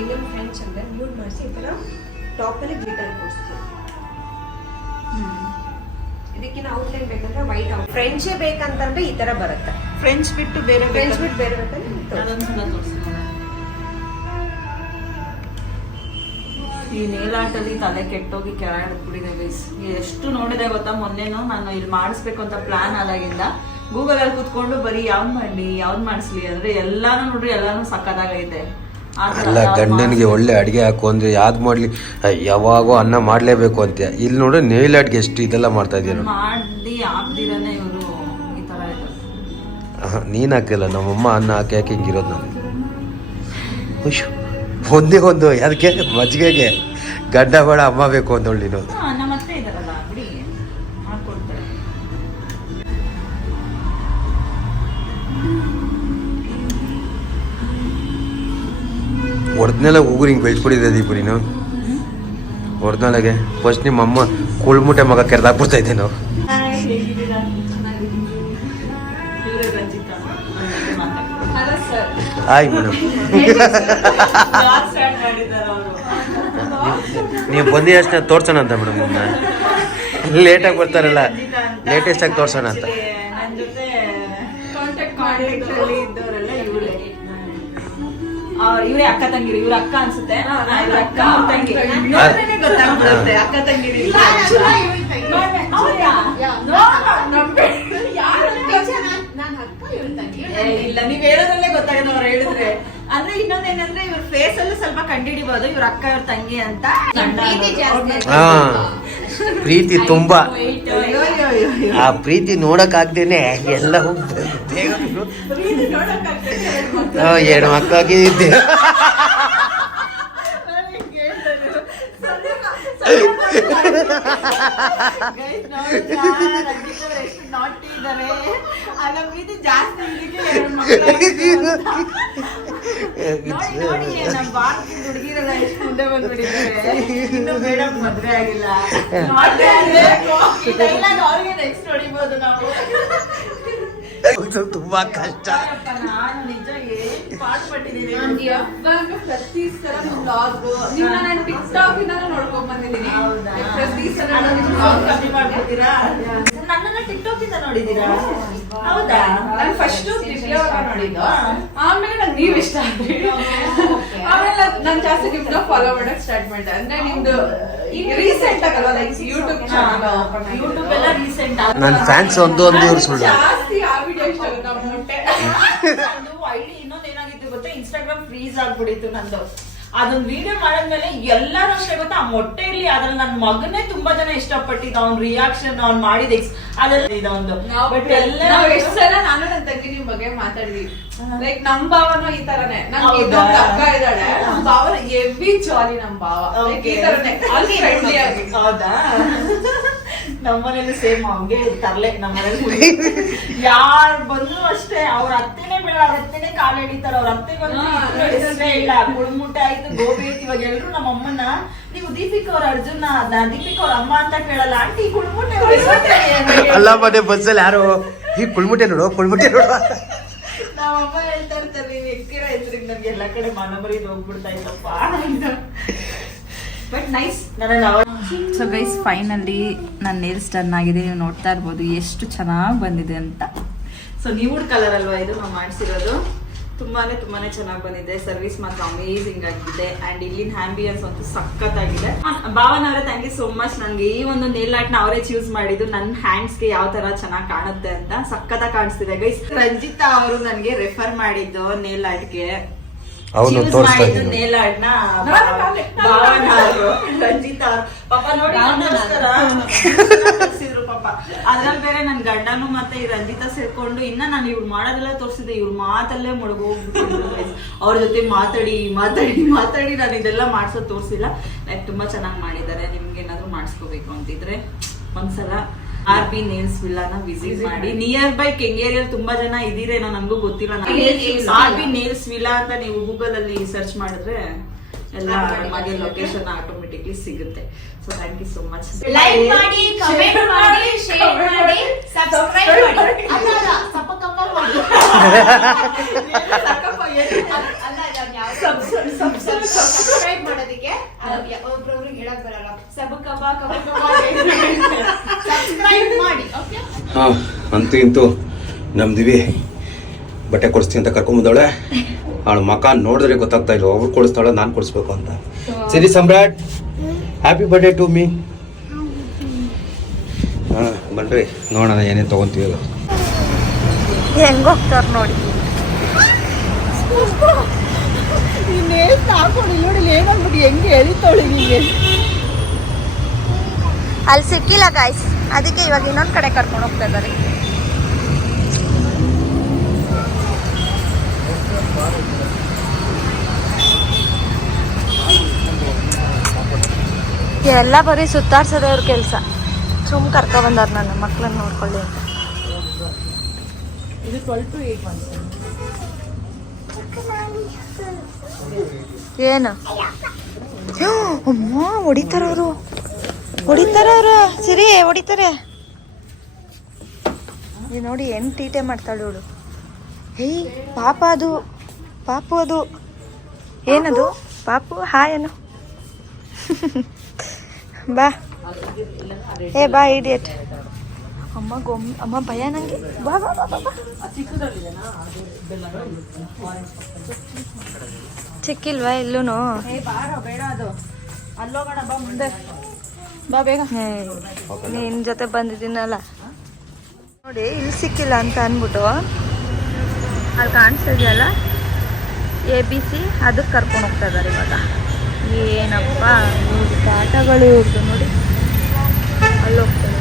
ಇನ್ನೊಂದು ಫ್ರೆಂಡ್ಸ್ ಅಂದರೆ ಮ್ಯೂಟ್ ಮಾಡಿಸಿ ಈ ಥರ ಟಾಪಲ್ಲಿ ಗ್ಲಿಟರ್ ಕೊಡಿಸ್ತೀವಿ. ಇದಕ್ಕಿಂತ ಔಟ್ಲೈನ್ ಬೇಕಂದ್ರೆ ವೈಟ್ ಔಟ್ ಫ್ರೆಂಚೇ ಬೇಕಂತಂದ್ರೆ ಈ ಥರ ಬರುತ್ತೆ. ಫ್ರೆಂಚ್ ಬಿಟ್ಟು ಬೇರೆ ಫ್ರೆಂಚ್ ಬಿಟ್ಟು ಬೇರೆ ಬೇಕಂದ್ರೆ ಈ ನೇಲಾಟಲ್ಲಿ ತಲೆ ಕೆಟ್ಟೋಗಿ ಕೆಳಗಡೆ ಗೈಸ್ ಎಷ್ಟು ನೋಡಿದೆ ಗೊತ್ತಾ? ಮೊನ್ನೆನೂ ನಾನು ಇಲ್ಲಿ ಮಾಡಿಸ್ಬೇಕು ಅಂತ ಪ್ಲಾನ್ ಆದಾಗಿಂದ ಗೂಗಲ್ ಅಲ್ಲಿ ಕುತ್ಕೊಂಡು ಬರೀ ಯಾವ್ದು ಮಾಡ್ಲಿ ಯಾವ್ದು ಮಾಡಿಸ್ಲಿ ಅಂದ್ರೆ ಎಲ್ಲಾನು ನೋಡ್ರಿ ಎಲ್ಲಾನು ಸಕ್ಕದಾಗೈತೆ ಅಲ್ಲ ಗಂಡನಿಗೆ ಒಳ್ಳೆ ಅಡುಗೆ ಹಾಕು ಅಂದ್ರೆ ಯಾವ್ದು ಮಾಡ್ಲಿ? ಯಾವಾಗೋ ಅನ್ನ ಮಾಡ್ಲೇಬೇಕು ಅಂತ. ಇಲ್ಲಿ ನೋಡ್ರಿ ನೇಲ್ ಅಡ್ಗೆ ಎಷ್ಟು ಇದೆಲ್ಲ ಮಾಡ್ತಾ ಇದೀರ ಮಾಡಿ ಆಗ್ದಿರನೇ ಇವರು ಈ ತರ ನೀನ್ ಹಾಕಿಲ್ಲ ನಮ್ಮಮ್ಮ ಅನ್ನ ಹಾಕಿ ಹಾಕಿ ಹಿಂಗಿರೋದು ನಾನು ಒಂದೇ ಒಂದು ಅದಕ್ಕೆ ಮಜ್ಜಿಗೆಗೆ ಗಡ್ಡ ಬೇಡ ಅಮ್ಮ ಬೇಕು ಅಂತ ನೀನು. ಹಾ, ನಮ್ಮ ಹತ್ರ ಇದಾರಲ್ಲ ಬಿಡಿ. ಮಾಡ್ಕೊಡ್ತಾರೆ ಒರಿಜಿನಲ್ ಉಗುರು ಹಿಂಗೆ ಬೆಳೆಸ್ಬಿಟ್ಟಿದೆ ದೀಪು ನೀನು. ಒರಿಜಿನಲಾಗೆ ಫಸ್ಟ್ ನಿಮ್ಮ ಅಮ್ಮ ಕುಳ್ಮುಟೆ ಮಗ ಕೆರೆದಾಕ್ಬಿಡ್ತಾ ಇದ್ದೆ ನಾವು ಹಾಯ್ ಮೇಡಮ್ ನೀವು ಬಂದಿ ಅಷ್ಟೇ ತೋರ್ಸೋಣ ಅಂತ ಮೇಡಮ್ ನಿಮ್ಮನ್ನ ಲೇಟಾಗಿ ಬರ್ತಾರಲ್ಲ ಲೇಟೆಸ್ಟ್ ಆಗಿ ತೋರ್ಸೋಣ ಅಂತ ಇವರೇ ಇವರೇ ಅಕ್ಕ ತಂಗಿರಿ ಇವ್ರ ಅಕ್ಕ ಅನ್ಸುತ್ತೆ ತಂಗಿ ಅಕ್ಕ ತಂಗಿರಿ ಇಲ್ಲ ಅಂತ. ಹೌದಾ? ನಂಬ್ಬೇಡಿ. ಯಾರು ಏ, ಇಲ್ಲ ನೀವ್ ಹೇಳೋದ್ರಲ್ಲೇ ಗೊತ್ತಾಗದ ಅವ್ರು ಹೇಳಿದ್ರೆ. ಅಂದ್ರೆ ಇನ್ನೊಂದೇನಂದ್ರೆ ಇವ್ರ ಫೇಸ್ ಅಲ್ಲೂ ಸ್ವಲ್ಪ ಕಂಡಿಡಿಬಹುದು ಇವ್ರ ಅಕ್ಕ ಇವ್ರ ತಂಗಿ ಅಂತ. ಪ್ರೀತಿ ಜಾಸ್ತಿ. ಹಾ ಪ್ರೀತಿ ತುಂಬಾ. ಆ ಪ್ರೀತಿ ನೋಡಕ್ ಆಗ್ದೇನೆ ಎಲ್ಲ ಬೇಗ ಪ್ರೀತಿ ತುಂಬಾ ಕಷ್ಟ. ನಾನು ನಿಜ ಪಟ್ಟಿದ್ದೀನಿ ಯಾವಾಗ ಪ್ರತಿ ಸಲ ನಿಮ್ ನಿಮ್ಮ ನಾನು ಟಿಕ್ ಟಾಕ್ ಇಂದ ನೋಡ್ಕೊಂಡ್ ಬಂದಿದ್ದೀನಿ. ಹೌದಾ? ಪ್ರತಿ ಸಲ? ನನ್ನನ್ನ ಟಿಕ್ಟಾಕ್ ಇಂದ ನೋಡಿದೀರಾ ಹೌದಾ? ನಾನು ಫಸ್ಟ್ ನೋಡಿದ್ದು. ಆಮೇಲೆ ನಂಗೆ ನೀವ್ ಇಷ್ಟ ಆದ್ರಿ ಆಮೇಲೆ ನಾನ್ ಜಾಸ್ತಿ ನಿಮ್ನ ಫಾಲೋ ಮಾಡಕ್ ಸ್ಟಾರ್ಟ್ ಮಾಡಿದೆ. ಅಂದ್ರೆ ನಿಮ್ದು ರೀಸೆಂಟ್ ಆಗಲ್ಲ. ಲೈಕ್ ಯೂಟ್ಯೂಬ್ ಚಾನಲ್ ಯೂಟ್ಯೂಬ್ ಎಲ್ಲ ರೀಸೆಂಟ್ ನನ್ನ ಫ್ಯಾನ್ಸ್ ಒಂದು ಒಂದು ಜಾಸ್ತಿ ಆ ವಿಡಿಯೋ ಇಷ್ಟ ಆಗುತ್ತೆ. ಮೊಟ್ಟೆ ಐಡಿ ಇನ್ನೊಂದ್ ಏನಾಗಿತ್ತು ಗೊತ್ತಾ ಫ್ರೀಸ್ ಆಗ್ಬಿಡಿತ್ತು ನಂದು. ಅದೊಂದ್ ವಿಡಿಯೋ ಮಾಡಿದ್ಮೇಲೆ ಎಲ್ಲರೂ ಅಷ್ಟೇ ಗೊತ್ತಾ ಆ ಮೊಟ್ಟೆ ಇರ್ಲಿ ಅದ್ರಲ್ಲಿ ನನ್ ಮಗನೇ ತುಂಬಾ ಜನ ಇಷ್ಟಪಟ್ಟಿದ್ದ ಅವ್ನ್ ರಿಯಾಕ್ಷನ್ ಅವ್ನ್ ಮಾಡಿದ ಎಕ್ಸ್ ಅದೆಲ್ಲ ಇದೊಂದು ಬಟ್ ಎಲ್ಲ ನಾವ್ ಎಷ್ಟ್ ಸಲ ನಾನು ನನ್ನ ತಂಗಿ ನಿಮ್ ಬಗ್ಗೆ ಮಾತಾಡ್ವಿ ಲೈಕ್ ನಮ್ ಭಾವನು ಈ ತರನೇ. ಹೌದಾ? ಇದೊಂದು ಅಕ್ಕ ಇದ್ದಾಳೆ. ನಮ್ ಭಾವ ಎವಿ ಜಾಲಿ ನಮ್ ಭಾವ. ಈ ತರನೇ. ಅಲ್ಲಿ ಹೌದಾ? ನಮ್ಮನೇಲಿ ಸೇಮ್ ಹಂಗೆ ತರ್ಲೆ ನಮ್ಮನೇಲಿ. ಯಾರ್ ಬಂದ್ರು ಅಷ್ಟೇ ಅವ್ರ ಅತ್ತೆನೇ ಬೇಡ ಅವ್ರ ಅತ್ತೆನೆ ಕಾಲು ಎಳಿತಾರ ಅವ್ರ ಅತ್ತೆ ಬಂದು ಹಾ, ಇಲ್ಲ ಗುಳ್ಮುಟ್ಟೆ ಆಯ್ತು ಗೋಬಿ ಆಯ್ತು ಇವಾಗ ಎಲ್ರು ನಮ್ಮ ಅಮ್ಮನ ನೀವು ದೀಪಿಕಾ ಅವ್ರ ಅರ್ಜುನ ನಾ ದೀಪಿಕಾ ಅವ್ರ ಅಮ್ಮ ಅಂತ ಕೇಳಲ್ಲ ಆಂಟಿ ಗುಳ್ಮುಟ್ಟೆ ಅಲ್ಲ ಮನೆ ಬಸ್ಸಲ್ಲಿ ಯಾರು? ಈ ಕುಳ್ಮುಟ್ಟೆ ನೋಡು ಕುಳ್ಮುಟ್ಟೆ ನೋಡು. ನಮ್ಮ ಅಮ್ಮ ಹೇಳ್ತಾ ಇರ್ತಾರೆ ನೀನ್ ಎಕ್ಕಿರ ಹೆಸರಿಗೆ ನನ್ಗೆ ಎಲ್ಲ ಕಡೆ ಮನಮರಿ ಹೋಗ್ಬಿಡ್ತಾ ಇದ್ದಪ್ಪ but nice so guys finally ನನ್ನ ನೇಲ್ಸ್ ಡನ್ ಆಗಿದೆ, ನೀವು ನೋಡ್ತಾ ಇರ್ಬೋದು, ಎಷ್ಟು ಚೆನ್ನಾಗಿ ಬಂದಿದೆ ಅಂತ. ಸೊ ನ್ಯೂಡ್ ಕಲರ್ ಅಲ್ವಾ ಇದು? ನಾವು ಮಾಡಿಸಿರೋದು. ತುಂಬಾನೇ ತುಂಬಾನೇ ಚೆನ್ನಾಗಿ ಬಂದಿದೆ. ಸರ್ವಿಸ್ ಮಾತ್ರ ಅಮೇಸಿಂಗ್ ಆಗಿದೆ. ಅಂಡ್ ಇಲ್ಲಿನ ಆಂಬಿಯನ್ಸ್ ಅಂತೂ ಸಖತ್ತಾಗಿದೆ. ಭಾವನ ಅವರೇ ಥ್ಯಾಂಕ್ ಯು ಸೋ ಮಚ್ ನನಗೆ ಈ ಒಂದು ನೇಲ್ ಆರ್ಟ್ನ ಅವರೇ ಚೂಸ್ ಮಾಡಿದ್ದು. ನನ್ನ ಹ್ಯಾಂಡ್ಸ್ಗೆ ಯಾವ ತರ ಚೆನ್ನಾಗಿ ಕಾಣುತ್ತೆ ಅಂತ ಸಖತ್ತಾಗಿ ಕಾಣಿಸ್ತಿದೆ. ಗೈಸ್ ರಂಜಿತಾ ಅವರು ನನಗೆ ರೆಫರ್ ಮಾಡಿದ್ದು ನೇಲ್ ಆರ್ಟ್ಗೆ ಅವನು ತೋರಿಸ್ತಾ ಇದ್ದೀನಿ. ನೇಲ್ ಆರ್ಟ್ನ ಭಾವನ ಅವರು. ರಂಜಿತ್ ಅವ್ರು. ಪಾಪ ನೋಡಿ ಪಾಪ. ಅದ್ರಲ್ಲಿ ಬೇರೆ ನನ್ನ ಗಂಡನು ಮತ್ತೆ ಈ ರಂಜಿತಾ ಸೇರ್ಕೊಂಡು ಇನ್ನ ನಾನು ಇವ್ರು ಮಾಡೋದೆಲ್ಲ ತೋರಿಸಿದ್ದೆ. ಇವ್ರ ಮಾತಲ್ಲೇ ಮುಳುಗೋಗ್ಬಿಟ್ಟು ಅವ್ರ ಜೊತೆ ಮಾತಾಡಿ ಮಾತಾಡಿ ಮಾತಾಡಿ ನಾನು ಇದೆಲ್ಲ ಮಾಡ್ಸೋದು ತೋರಿಸಿಲ್ಲ. ಲೈಕ್ ತುಂಬಾ ಚೆನ್ನಾಗಿ ಮಾಡಿದ್ದಾರೆ. ನಿಮ್ಗೆ ಏನಾದ್ರು ಮಾಡಿಸ್ಕೋಬೇಕು ಅಂತಿದ್ರೆ ಒಂದ್ಸಲ ಆರ್ ಬಿ ನೇಲ್ಸ್ ವಿಲ್ಲಾನ ವಿಸಿಟ್ ಮಾಡಿ. ನಿಯರ್ ಬೈ ಕೆಂಗೇರಿಯಲ್ಲಿ ತುಂಬಾ ಜನ ಇದೀರೇನೋ ನನ್ಗೂ ಗೊತ್ತಿಲ್ಲ. ಆರ್ ಬಿ ನೇಲ್ಸ್ ವಿಲ್ಲಾ ಅಂತ ನೀವು ಗೂಗಲ್ ಅಲ್ಲಿ ಸರ್ಚ್ ಮಾಡಿದ್ರೆ ಎಲ್ಲ ನಮಗೆ ಲೊಕೇಶನ್ ಆಟೋಮೆಟಿಕ್ಲಿ ಸಿಗುತ್ತೆ. So thank you so much like ಮಾಡಿ ಕಮೆಂಟ್ ಮಾಡಿ ಶೇರ್ ಮಾಡಿ ಸಬ್ಸ್ಕ್ರೈಬ್ ಮಾಡಿ. ಅಲ್ಲ ಅಲ್ಲ ಸಪಕಪ್ಪ ಮಾಡಿ. ಅಲ್ಲ ಸಬ್ಸ್ಕ್ರೈಬ್ ಮಾಡೋದಕ್ಕೆ ಒಬ್ರೊಬ್ರಿಗೆ ಹೇಳಕ್ ಬರಲ್ಲ. ಸಬಕಪ್ಪ ಸಬ್ಸ್ಕ್ರೈಬ್ ಮಾಡಿ ಓಕೆ ಹಾಂ ಅಂತೂ ಇಂತೂ ನಮ್ಮ ದಿವಿ ಬಟ್ಟೆ ಕೊಡಿಸ್ತೀನಿ ಅಂತ ಕರ್ಕೊಂಬಂದವಳೆ. ಅವಳ ಮಕ ನೋಡಿದ್ರೆ ಗೊತ್ತಾಗ್ತಾ ಇಲ್ಲ. ಅವ್ರು ಕೊಡಿಸ್ತಾಳೆ ನಾನು ಕೊಡಿಸ್ಬೇಕು ಅಂತ. ಸರಿ Samrat. Happy birthday to me ಹಾಂ ಬನ್ರಿ. ನೋಡೋಣ ಏನೇನು ತೊಗೊತೀವಿ ಅದು ಹೆಂಗ್ ನೋಡಿ ಹಾಕೊಂಡು ನೋಡಿ ಏನಾಗ್ಬಿಟ್ಟು ಹೆಂಗೆ ಎಳಿತಾಳೆ ನಿಮಗೆ ಅಲ್ಲಿ ಸಿಕ್ಕಿಲ್ಲ ಗಾಯ್ಸ್ ಅದಕ್ಕೆ ಇವಾಗ ಇನ್ನೊಂದು ಕಡೆ ಕರ್ಕೊಂಡು ಹೋಗ್ತಾ ಇದ್ದಾರೆ. ಎಲ್ಲ ಬರೀ ಸುತ್ತಾಡ್ಸೋದೇ ಅವ್ರ ಕೆಲಸ. ಸುಮ್ ಕರ್ಕೊ ಬಂದಾರ ನನ್ನ ಮಕ್ಳನ್ನ ನೋಡ್ಕೊಳ್ಳಿ ಅಂತ. ಇದು ಟ್ವೆಲ್ ಟು ಏಟ್ ಮಂತ್ಸ್ ಏನು? ಅಮ್ಮ, ಹೊಡಿತಾರ ಅವರು. ಹೊಡಿತಾರ ಅವರು. ಸರಿ, ಹೊಡಿತಾರೆ. ಈ ನೋಡಿ ಏನು ತೀಟೆ ಮಾಡ್ತಾಳೆ ಇವಳು. ಹೇಯ್ ಪಾಪ ಅದು. ಪಾಪು ಅದು. ಏನದು? ಪಾಪು? ಹಾಯನು ಬಾ. ಏ, ಬಾ ಇಡಿಯಟ್ ಅಮ್ಮ ಗೊಮ್ ಅಮ್ಮ ಭಯ ನಂಗೆ. ಬಾ ಬಾ ಬಾ ಬಾ. ಬಾ ಚಿಕ್ಕಿಲ್ವಾ ಎಲ್ಲೂ ಬಾ ಬಾ ನಿನ್ ಜೊತೆ ಬಂದಿದ್ದೀನಲ್ಲ. ನೋಡಿ ಇಲ್ಲಿ ಸಿಕ್ಕಿಲ್ಲ ಅಂತ ಅಂದ್ಬಿಟ್ಟು. ಅಲ್ಲಿ ಕಾಣಿಸ್ತಾ ಇದೆಯಲ್ಲ? ಎ ಬಿ ಸಿ ಅದಕ್ಕೆ ಕರ್ಕೊಂಡು ಹೋಗ್ತಾ ಇದಾರೆ ಇವಾಗ. ಏನಪ್ಪ? ಪಾಠಗಳು ಕಾಟಗಳು ಇವ್ರದ್ದು ನೋಡಿ. ಅಲ್ಲಿ ಹೋಗ್ತಾರೆ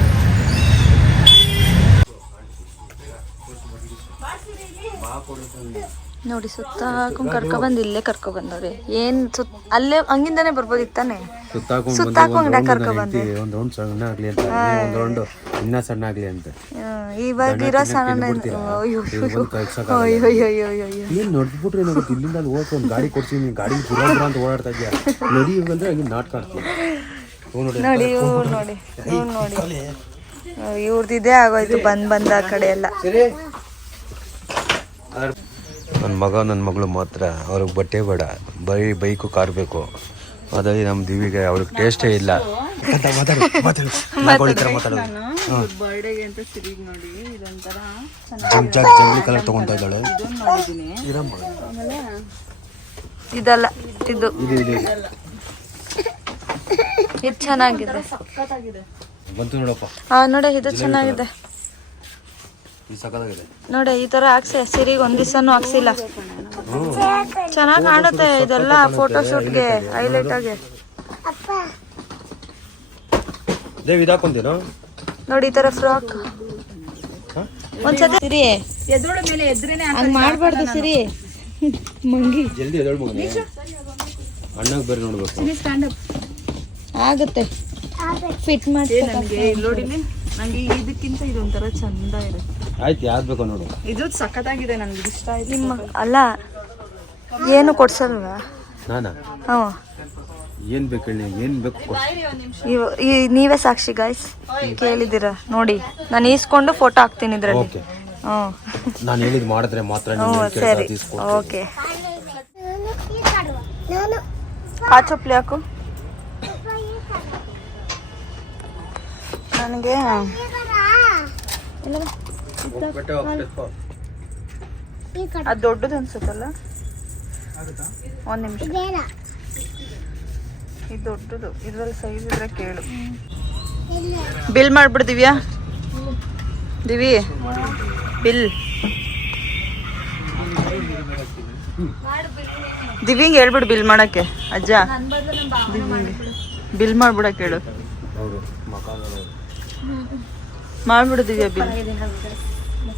ನೋಡಿ ಸುತ್ತ ಹಾಕೊಂಡ್ ಕರ್ಕೊಬಂದು ಇಲ್ಲೇ ಕರ್ಕೊಬಂದವ್ರೆ ಏನ್ ಸುತ್ತ ಅಲ್ಲೇ ಹಂಗಿಂದಾನೆ ಬರ್ಬೋದಿತ್ತಾನೆ ತಾನೆ? ಸುತ್ತಾಕೊಂಡ ಬಂದು ಕರ್ಕೊ ಬಂದೆ. ಒಂದು ರೌಂಡ್ ಸಣ್ಣ ಆಗ್ಲಿ ಅಂತ. ಒಂದು ರೌಂಡ್ ಇನ್ನ ಸಣ್ಣ ಆಗ್ಲಿ ಅಂತ. ಇವಾಗ ಇರೋ ಸಣ್ಣ ಬಂದು ಏನ್ ನೋಡ್ಬಿಟ್ರೆ ಏನಾಗುತ್ತೆ ಇಲ್ಲಿಂದ ಅಲ್ಲಿ ಹೋಗ್ತು ಒಂದು ಗಾಡಿ ಕೊಡ್ತೀನಿ ಗಾಡಿ ಬುರ ಅಂತ ಓಡಾಡ್ತಾ ಇದ್ಯಾ ನಡಿ ಇವಂದ್ರೆ ಹಂಗೆ ನಾಟಕ ಆಡ್ತೀನಿ ಹ್ಞೂ ನೋಡಿ ನೋಡಿ ಇವ್ರು ನೋಡಿ ಇವ್ರು ನೋಡಿ. ಇವ್ರದ್ದು ಇದೇ ಆಗೋಯ್ತು ಬಂದ್ ಬಂದ ಆ ಕಡೆ ಎಲ್ಲ. ನನ್ನ ಮಗ ನನ್ನ ಮಗಳು ಮಾತ್ರ. ಅವ್ರಿಗೆ ಬಟ್ಟೆ ಬೇಡ. ಬರೀ ಬೈಕು ಕಾರ್ ಬೇಕು. ಅದಾಗಿ ನಮ್ಮ ದಿವಿಗೆ ಅವ್ರಿಗೆ ಟೇಸ್ಟೇ ಇಲ್ಲ. ಜಂಗ್ಲಿ ಕಲರ್ ತಗೊಂತಾ ಇದ್ದಾಳೆ. ಇದಲ್ಲ ಇದು. ಇದು ಚೆನ್ನಾಗಿದೆ. ಬಂತು ನೋಡಪ್ಪ. ಹಾ ನೋಡಿ ಇದು ಚೆನ್ನಾಗಿದೆ. ನೋಡಿ ಈ ತರ ಹಾಕ್ಸಿ ಸಿರಿಗೆ ಒಂದ್ ದಿವಸನೂ ಹಾಕ್ಸಿಲ್ಲ. ಚೆನ್ನಾಗ್ ಕಾಣುತ್ತೆ ಇದೆಲ್ಲ ಫೋಟೋಶೂಟ್ಗೆ ಹೈಲೈಟ್ ಆಗಿ ನೋಡಿ ಈ ತರ ಫ್ರಾಕ್ ಒಂದ್ಸತಿ ಸಿರಿ. ಎದ್ರೋಳ ಮೇಲೆ ಎದ್ರೇನೆ ಹಂಗ್ ಮಾಡ್ಬಾರ್ದು ಸಿರಿ. ಮಂಗಿ. ಜಲ್ದಿ ಅಣ್ಣಗೆ ಬೇರೆ ನೋಡ್ಬೇಕು. ಸ್ಟ್ಯಾಂಡ್ ಅಪ್ ಆಗುತ್ತೆ. ಫಿಟ್ ಮಾಡಿ ನನಗೆ ಇಲ್ಲಿ ನೋಡಿಲಿ ನಂಗೆ ಇದಕ್ಕಿಂತ ಇದೊಂಥರ ಚಂದ ಇದೆ ಆಯ್ತು ಯಾವ್ದು ಬೇಕೋ ನೋಡು. ಇದು ಸಖತ್ತಾಗಿದೆ ನನಗೆ ಇಷ್ಟ ಆಯ್ತು. ನಿಮ್ಮ ಅಲ್ಲ ಏನು ಕೊಡ್ಸಲ್ವಾ? ನಾನಾ? ಹಾಂ ಏನ್ ಬೇಕು ಹೇಳಿ ಏನ್ ಬೇಕು. ಈ ನೀವೇ ಸಾಕ್ಷಿ ಗಾಯ್ಸ್ ಕೇಳಿದ್ದೀರಾ? ನೋಡಿ ನಾನು ಈಸ್ಕೊಂಡು ಫೋಟೋ ಹಾಕ್ತೀನಿ ಇದ್ರಲ್ಲಿ. ಓಕೆ. ಹ್ಞೂ. ನಾನು ಹೇಳಿದ್ ಮಾಡಿದ್ರೆ ಮಾತ್ರ ಹ್ಞೂ ನೀವು ಸರಿ. ಕೆಲಸ ಓಕೆ. ಆ ಚಪ್ಪಲಿ ಹಾಕು. ನನಗೆ ಅದು ದೊಡ್ಡದು ಅನ್ಸುತ್ತಲ್ಲ? ಒಂದು ನಿಮಿಷ. ಇದು ದೊಡ್ಡದು. ಇದ್ರಲ್ಲಿ ಸೈಜ್ ಇದ್ರೆ ಕೇಳು. Bill ಮಾಡ್ಬಿಡ್ದಿವ್ಯಾ ದಿವಿ bill. ದಿವ್ಯಂಗೆ ಹೇಳ್ಬಿಡು ಬಿಲ್ ಮಾಡಕ್ಕೆ. ಅಜ್ಜ. ಬಿಲ್ ಮಾಡ್ಬಿಡಕ್ಕೆ ಹೇಳು ಹೌದು ಮಕ ಮಾಡ್ಬಿಡು ದಿವ್ಯಾ ಬಿಲ್.